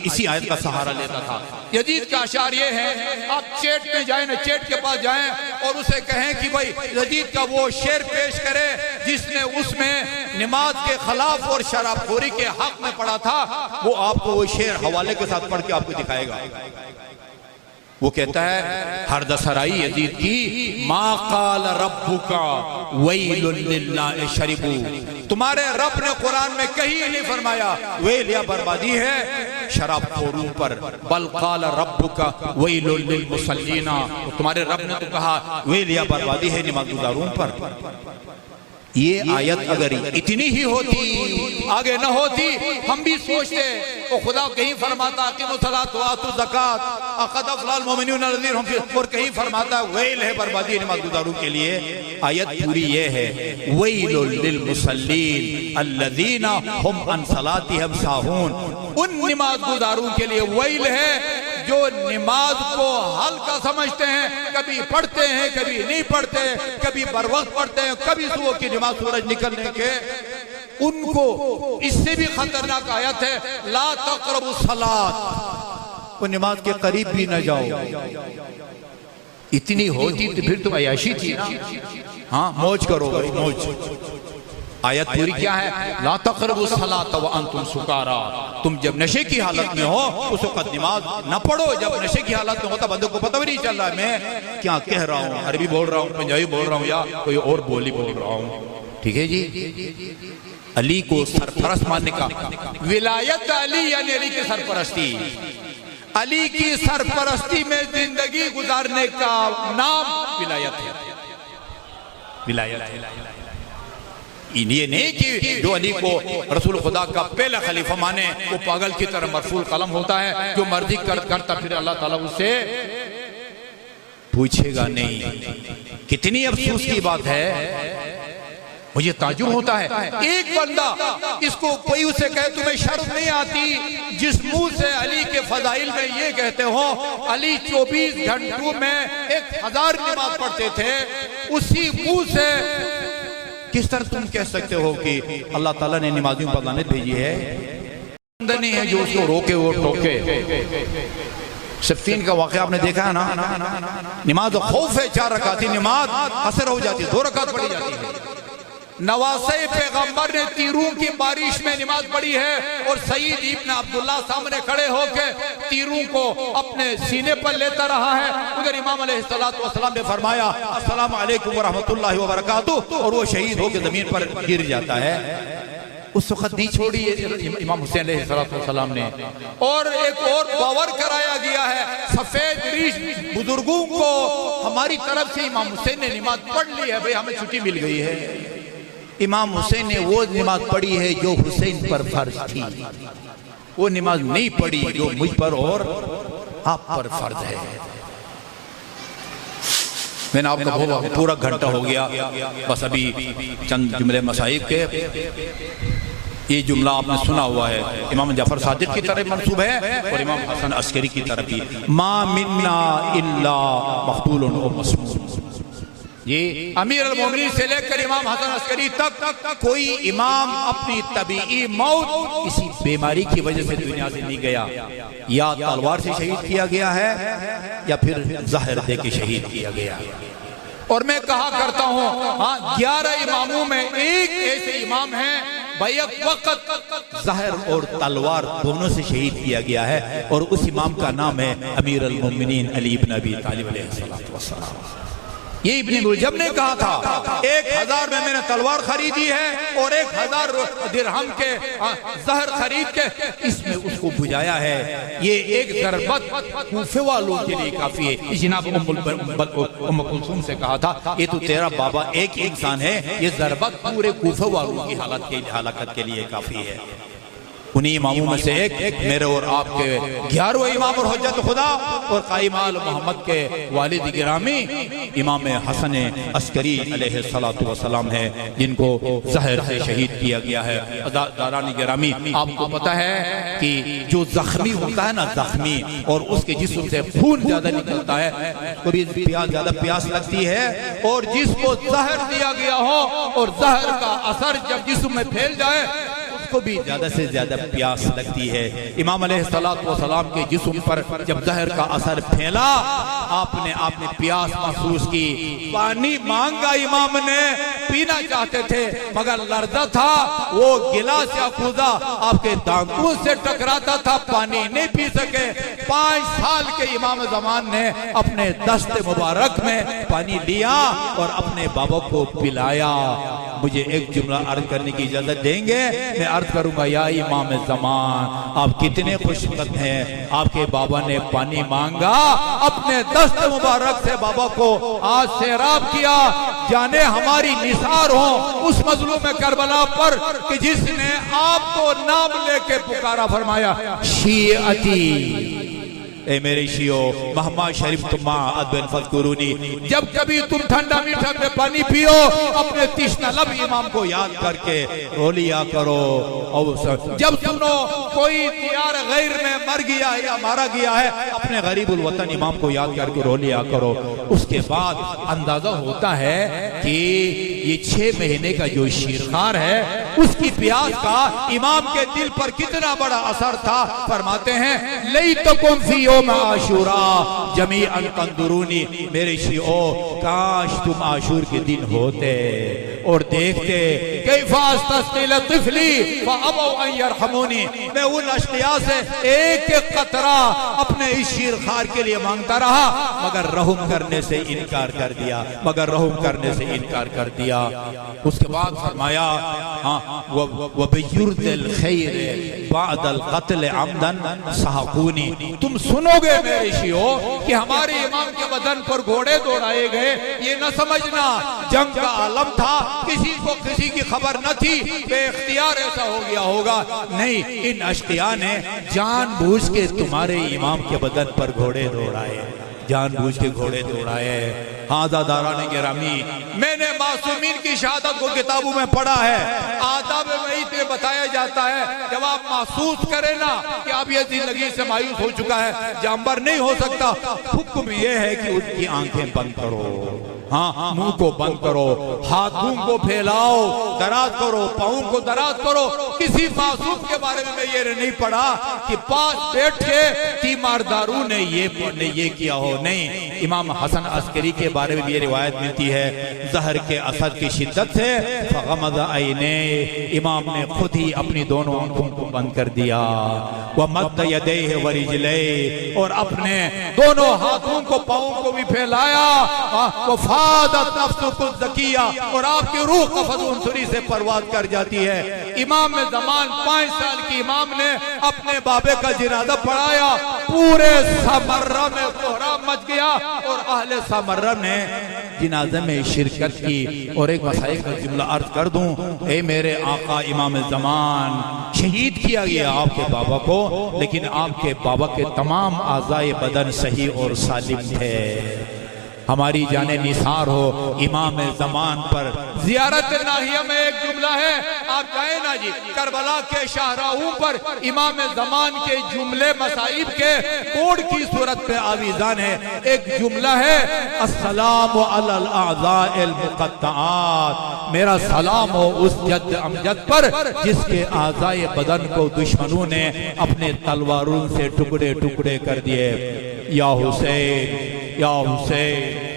इसी आयत का सहारा लेता था। यजीद का अशार ये है, आप चेट में जाए ना, चेट के पास जाएं और उसे कहें कि भाई यजीद का वो शेर पेश करे जिसने उसमें नमाज के खिलाफ और शराबखोरी के हक में पढ़ा था। वो आपको वो शेर हवाले के साथ पढ़ के आपको दिखाएगा। वो कहता है हर दसराई यजीद की, मा काल रब्बुका वैलुल लिल्लाहि शरिबू, तुम्हारे रब ने कुरान में कहीं नहीं फरमाया वेल या बर्बादी है शराबखोरों पर, बल काल रब्बुका वैलुल लिल मुसल्लीना, तुम्हारे रब ने तो कहा वेल या बर्बादी है नमाज़गुजारों पर। ये आयत अगर इतनी ही होती, आगे न होती, हम भी सोचते वो खुदा कहीं फरमाता कि मुसलात व आतु ज़कात अक़द अफ़लल मोमिनून अलज़ीन हम, और कहीं फरमाता वैल है बर्बादी नमाज़गुजारों के लिए। आयत पूरी ये है, वैलुल लिल मुसल्लीन अल्लज़ीना हुम अन सलातिहिम साहून, उन नमाज़गुजारों के लिए वैल है जो नमाज को हल्का समझते हैं, कभी पढ़ते हैं कभी नहीं पढ़ते, कभी बर वक्त पढ़ते हैं, कभी सुबह की नमाज सूरज निकलने के। उनको इससे भी खतरनाक आयत है, ला तक़रबु सलात, वो नमाज के करीब भी न जाओ। इतनी होती तो फिर तुम अयाशी थी ना, हाँ मौज करो भाई मौज। आयत पूरी क्या है? ला तक़रबु सलात व अंतुम सुकारा, तुम जब नशे की हालत में हो उस वक्त नमाज न पढ़ो। जब नशे की हालत में होता बंदे को पता भी नहीं चल रहा है मैं क्या कह रहा हूँ, अरबी बोल रहा हूँ, पंजाबी बोल रहा हूँ या कोई और बोली बोल रहा हूँ। ठीक है जी। अली को सरपरस्त मानने का, विलायत अली यानी अली की सरपरस्ती, अली की सरपरस्ती में जिंदगी गुजारने का नाम विलायत है। विलायत है ये नहीं कि जो अली को रसूल खुदा का पहला खलीफा माने वो पागल की तरह मरफूल कलम होता है, जो मर्जी करता फिर अल्लाह ताला उससे पूछेगा नहीं। कितनी अफसोस की बात है, मुझे ताजुब होता है एक बंदा इसको कोई उसे कहे तुम्हें शर्म नहीं आती, जिस मुंह से अली के फजाइल में ये कहते हो अली 24 घंटों में 1000 नमाज पढ़ते थे, उसी मुंह से किस तरह तुम कह सकते हो कि अल्लाह ताला ने नमाजियों पर लानत भेजी है? नहीं है जो उसको रोके और टोके। सिफ्तीन का वाक़या आपने देखा है ना, नमाज खौफ है 4 रकात, नमाज असर हो जाती है 2 रकात पढ़ी जाती है। नवासे पैगंबर ने तीरों की बारिश में नमाज पढ़ी है और सईद इब्न अब्दुल्ला सामने खड़े होकर तीरों को अपने सीने पर लेता रहा है। उधर इमाम अलैहिस्सलातु वस्सलाम ने फरमाया अस्सलामु अलैकुम व रहमतुल्लाहि व बरकातुहू, और वो शहीद होकर जमीन पर गिर जाता है। उस वक्त दी छोड़ी इमाम हुसैन अलैहिस्सलातु वस्सलाम ने। और एक और बावर कराया गया है सफेद रीश बुजुर्गों को, हमारी तरफ से इमाम हुसैन ने नमाज पढ़ ली है, भाई हमें छुट्टी मिल गई है। इमाम हुसैन ने वो नमाज पढ़ी है जो हुसैन पर फर्ज थी, वो नमाज नहीं पढ़ी जो मुझ पर और आप पर फर्ज है। मैंने आपको पूरा घंटा हो गया, बस अभी चंद जुमले मसाइब के। ये जुमला आपने सुना हुआ है, इमाम जाफर सादिक की तरफ मंसूब है और इमाम हसन अस्करी की तरफ भी, मा मिन्ना इल्ला मक़तूलुन व मस्मूम। ये अमीर अल मोमिनीन से लेकर इमाम हसन अस्करी तक कोई इमाम अपनी तबीई मौत किसी बीमारी की वजह से दुनिया से नहीं गया, या तलवार से शहीद किया गया है या फिर जहर दे के शहीद किया गया। और मैं कहा करता हूँ, हाँ 11 इमामों में एक ऐसे इमाम हैं बैक वक्त ज़हर और तलवार दोनों से शहीद किया गया है, और उस इमाम का नाम है अमीर अल मोमिनीन अली इब्न अबी तालिब अलैहिस्सलातु वस्सलाम। ये इब्न मुलजम ने कहा था 1000 में मैंने तलवार खरीदी है और 1000 दिरहम के जहर खरीद के इसमें उसको बुझाया है। ये एक ज़रबत कूफे वालों के लिए काफी है। जनाब उम्म कुलसूम से कहा था ये तो तेरा बाबा एक इंसान है, ये ज़रबत पूरे कूफे वालों की हलाकत के लिए काफी है। उन्हीं इमामों में से एक मेरे और आपके 11वें इमाम और हुज्जत खुदा और काइम आल मोहम्मद के वालिद गिरामी इमाम हसन अस्करी अलैहिस्सलातु वस्सलाम है, जिनको जहर से शहीद किया गया है। दारानी गिरामी, आपको पता है कि जो जख्मी होता है ना, जख्मी, और उसके जिस्म से खून ज्यादा निकलता है, कभी ज्यादा प्यास लगती है, और जिसको जहर दिया गया हो और जहर का असर जब जिस्म में फैल जाए को भी ज्यादा से ज्यादा प्यास लगती है। इमाम अलैहिस्सलाम के जिस्म पर जब जहर का असर फैला, आपने प्यास महसूस की, पानी मांगा, इमाम ने पीना चाहते थे मगर लर्जा था, वो गिलास या कूदा आपके दांतों से टकराता था, पानी नहीं पी सके। 5 साल के इमाम ज़मान ने अपने दस्त मुबारक में पानी लिया और अपने बाबा को पिलाया। मुझे एक जुमला अर्ज करने की इजाजत देंगे? मैं अर्ज करूंगा, या इमाम ज़मान आप कितने खुशकिस्मत हैं, आपके बाबा ने पानी मांगा, अपने दस्त मुबारक से बाबा को आज सैराब किया। जाने हमारी निसार हो उस मजलूम करबला पर कि जिसने आपको नाम लेके पुकारा, फरमाया शीअती, ए मेरे शियो महमा शरीफ तुमा अदबन फज़कुरूनी, जब कभी तुम ठंडा मीठा में पानी पियो अपने तिश्ना लब इमाम को याद करके रो लिया करो। और जब सुनो कोई दियार गैर में मर गया है या मारा गया है, अपने गरीबुल वतन इमाम को याद करके रो लिया करो। उसके बाद अंदाजा होता है कि ये 6 महीने का जो शीरखार है उसकी प्यास का इमाम के दिल पर कितना बड़ा असर था। फरमाते हैं लई तो कौन आशूरा जमी अन कंदुरूनी, मेरे शिओ काश तुम आशूर के दिन होते और देखते मैं उन अश्किया से एक कतरा अपने इस शीरखार के लिए मांगता रहा, मगर रहम करने से इनकार कर दिया, उसके बाद फरमाया तुम सुनोगे मेरे शियो कि हमारे इमाम के बदन पर घोड़े दौड़ाए गए, ये न समझना जंग का आलम था, किसी को किसी की खबर न थी, बेइख्तियार ऐसा हो गया होगा। नहीं, इन अश्किया ने जानबूझ के तुम्हारे इमाम के बदन पर घोड़े दौड़ाए, जानबूझ के घोड़े दौड़ाए। हाज़ा दाराने गिरामी, मैंने मासूमीन की शहादत को किताबों में पढ़ा है। आदाब मईत में बताया जाता है जब आप महसूस करें ना कि आप ये जिंदगी से मायूस हो चुका है, जानवर नहीं हो सकता, हुक्म ये है कि उनकी आंखें बंद करो, हाँ मुंह को बंद करो, हाथों को फैलाओ, दराज करो, पाँव को दराज करो। किसी मासूम के बारे में ये नहीं पढ़ा कि पास बैठ के तीमारदारू ने ये किया हो, नहीं। इमाम हसन अस्करी के बारे में ये रिवायत मिलती है, जहर के असर की शिद्दत से फगमद आईने, इमाम ने खुद ही अपनी दोनों आंखों को बंद कर दिया, वह मद यदैहि व रिजलैहि, और अपने दोनों हाथों को पाँव को भी फैलाया, वफादत नफ्सुकुम ज़किया, और आपकी रूह क़फ़ज़ उनसुरी से परवाज़ कर जाती है। इमाम ज़मान 5 साल की इमाम ने अपने बाबे का जनाजा पढ़ाया, पूरे समर्रा में कोहराम मच गया और अहले समर्रा ने जनाजे में शिरकत की। और एक मसाइल का जुमला अर्ज कर दूं, ए मेरे आका इमाम ज़मान, शहीद किया गया आपके बाबा को, लेकिन आपके बाबा के तमाम आज़ाए बदन सही और सालिम थे। हमारी जाने निसार हो इमाम ज़मान पर। ज़ियारत नाहिया में एक जुमला है, आप जाए ना जी, करबला के शाहराहों पर इमाम ज़मान के जुमले मसाइब के कोड की सूरत पे आवीज़ान है। एक जुमला है, अस्सलामु अलल आज़ाइल मुक़त्तआत, मेरा सलाम हो उस जद अमजद पर जिसके आज़ाए बदन को दुश्मनों ने अपने तलवारों से टुकड़े टुकड़े कर दिए। या हुसैन, या हुसैन,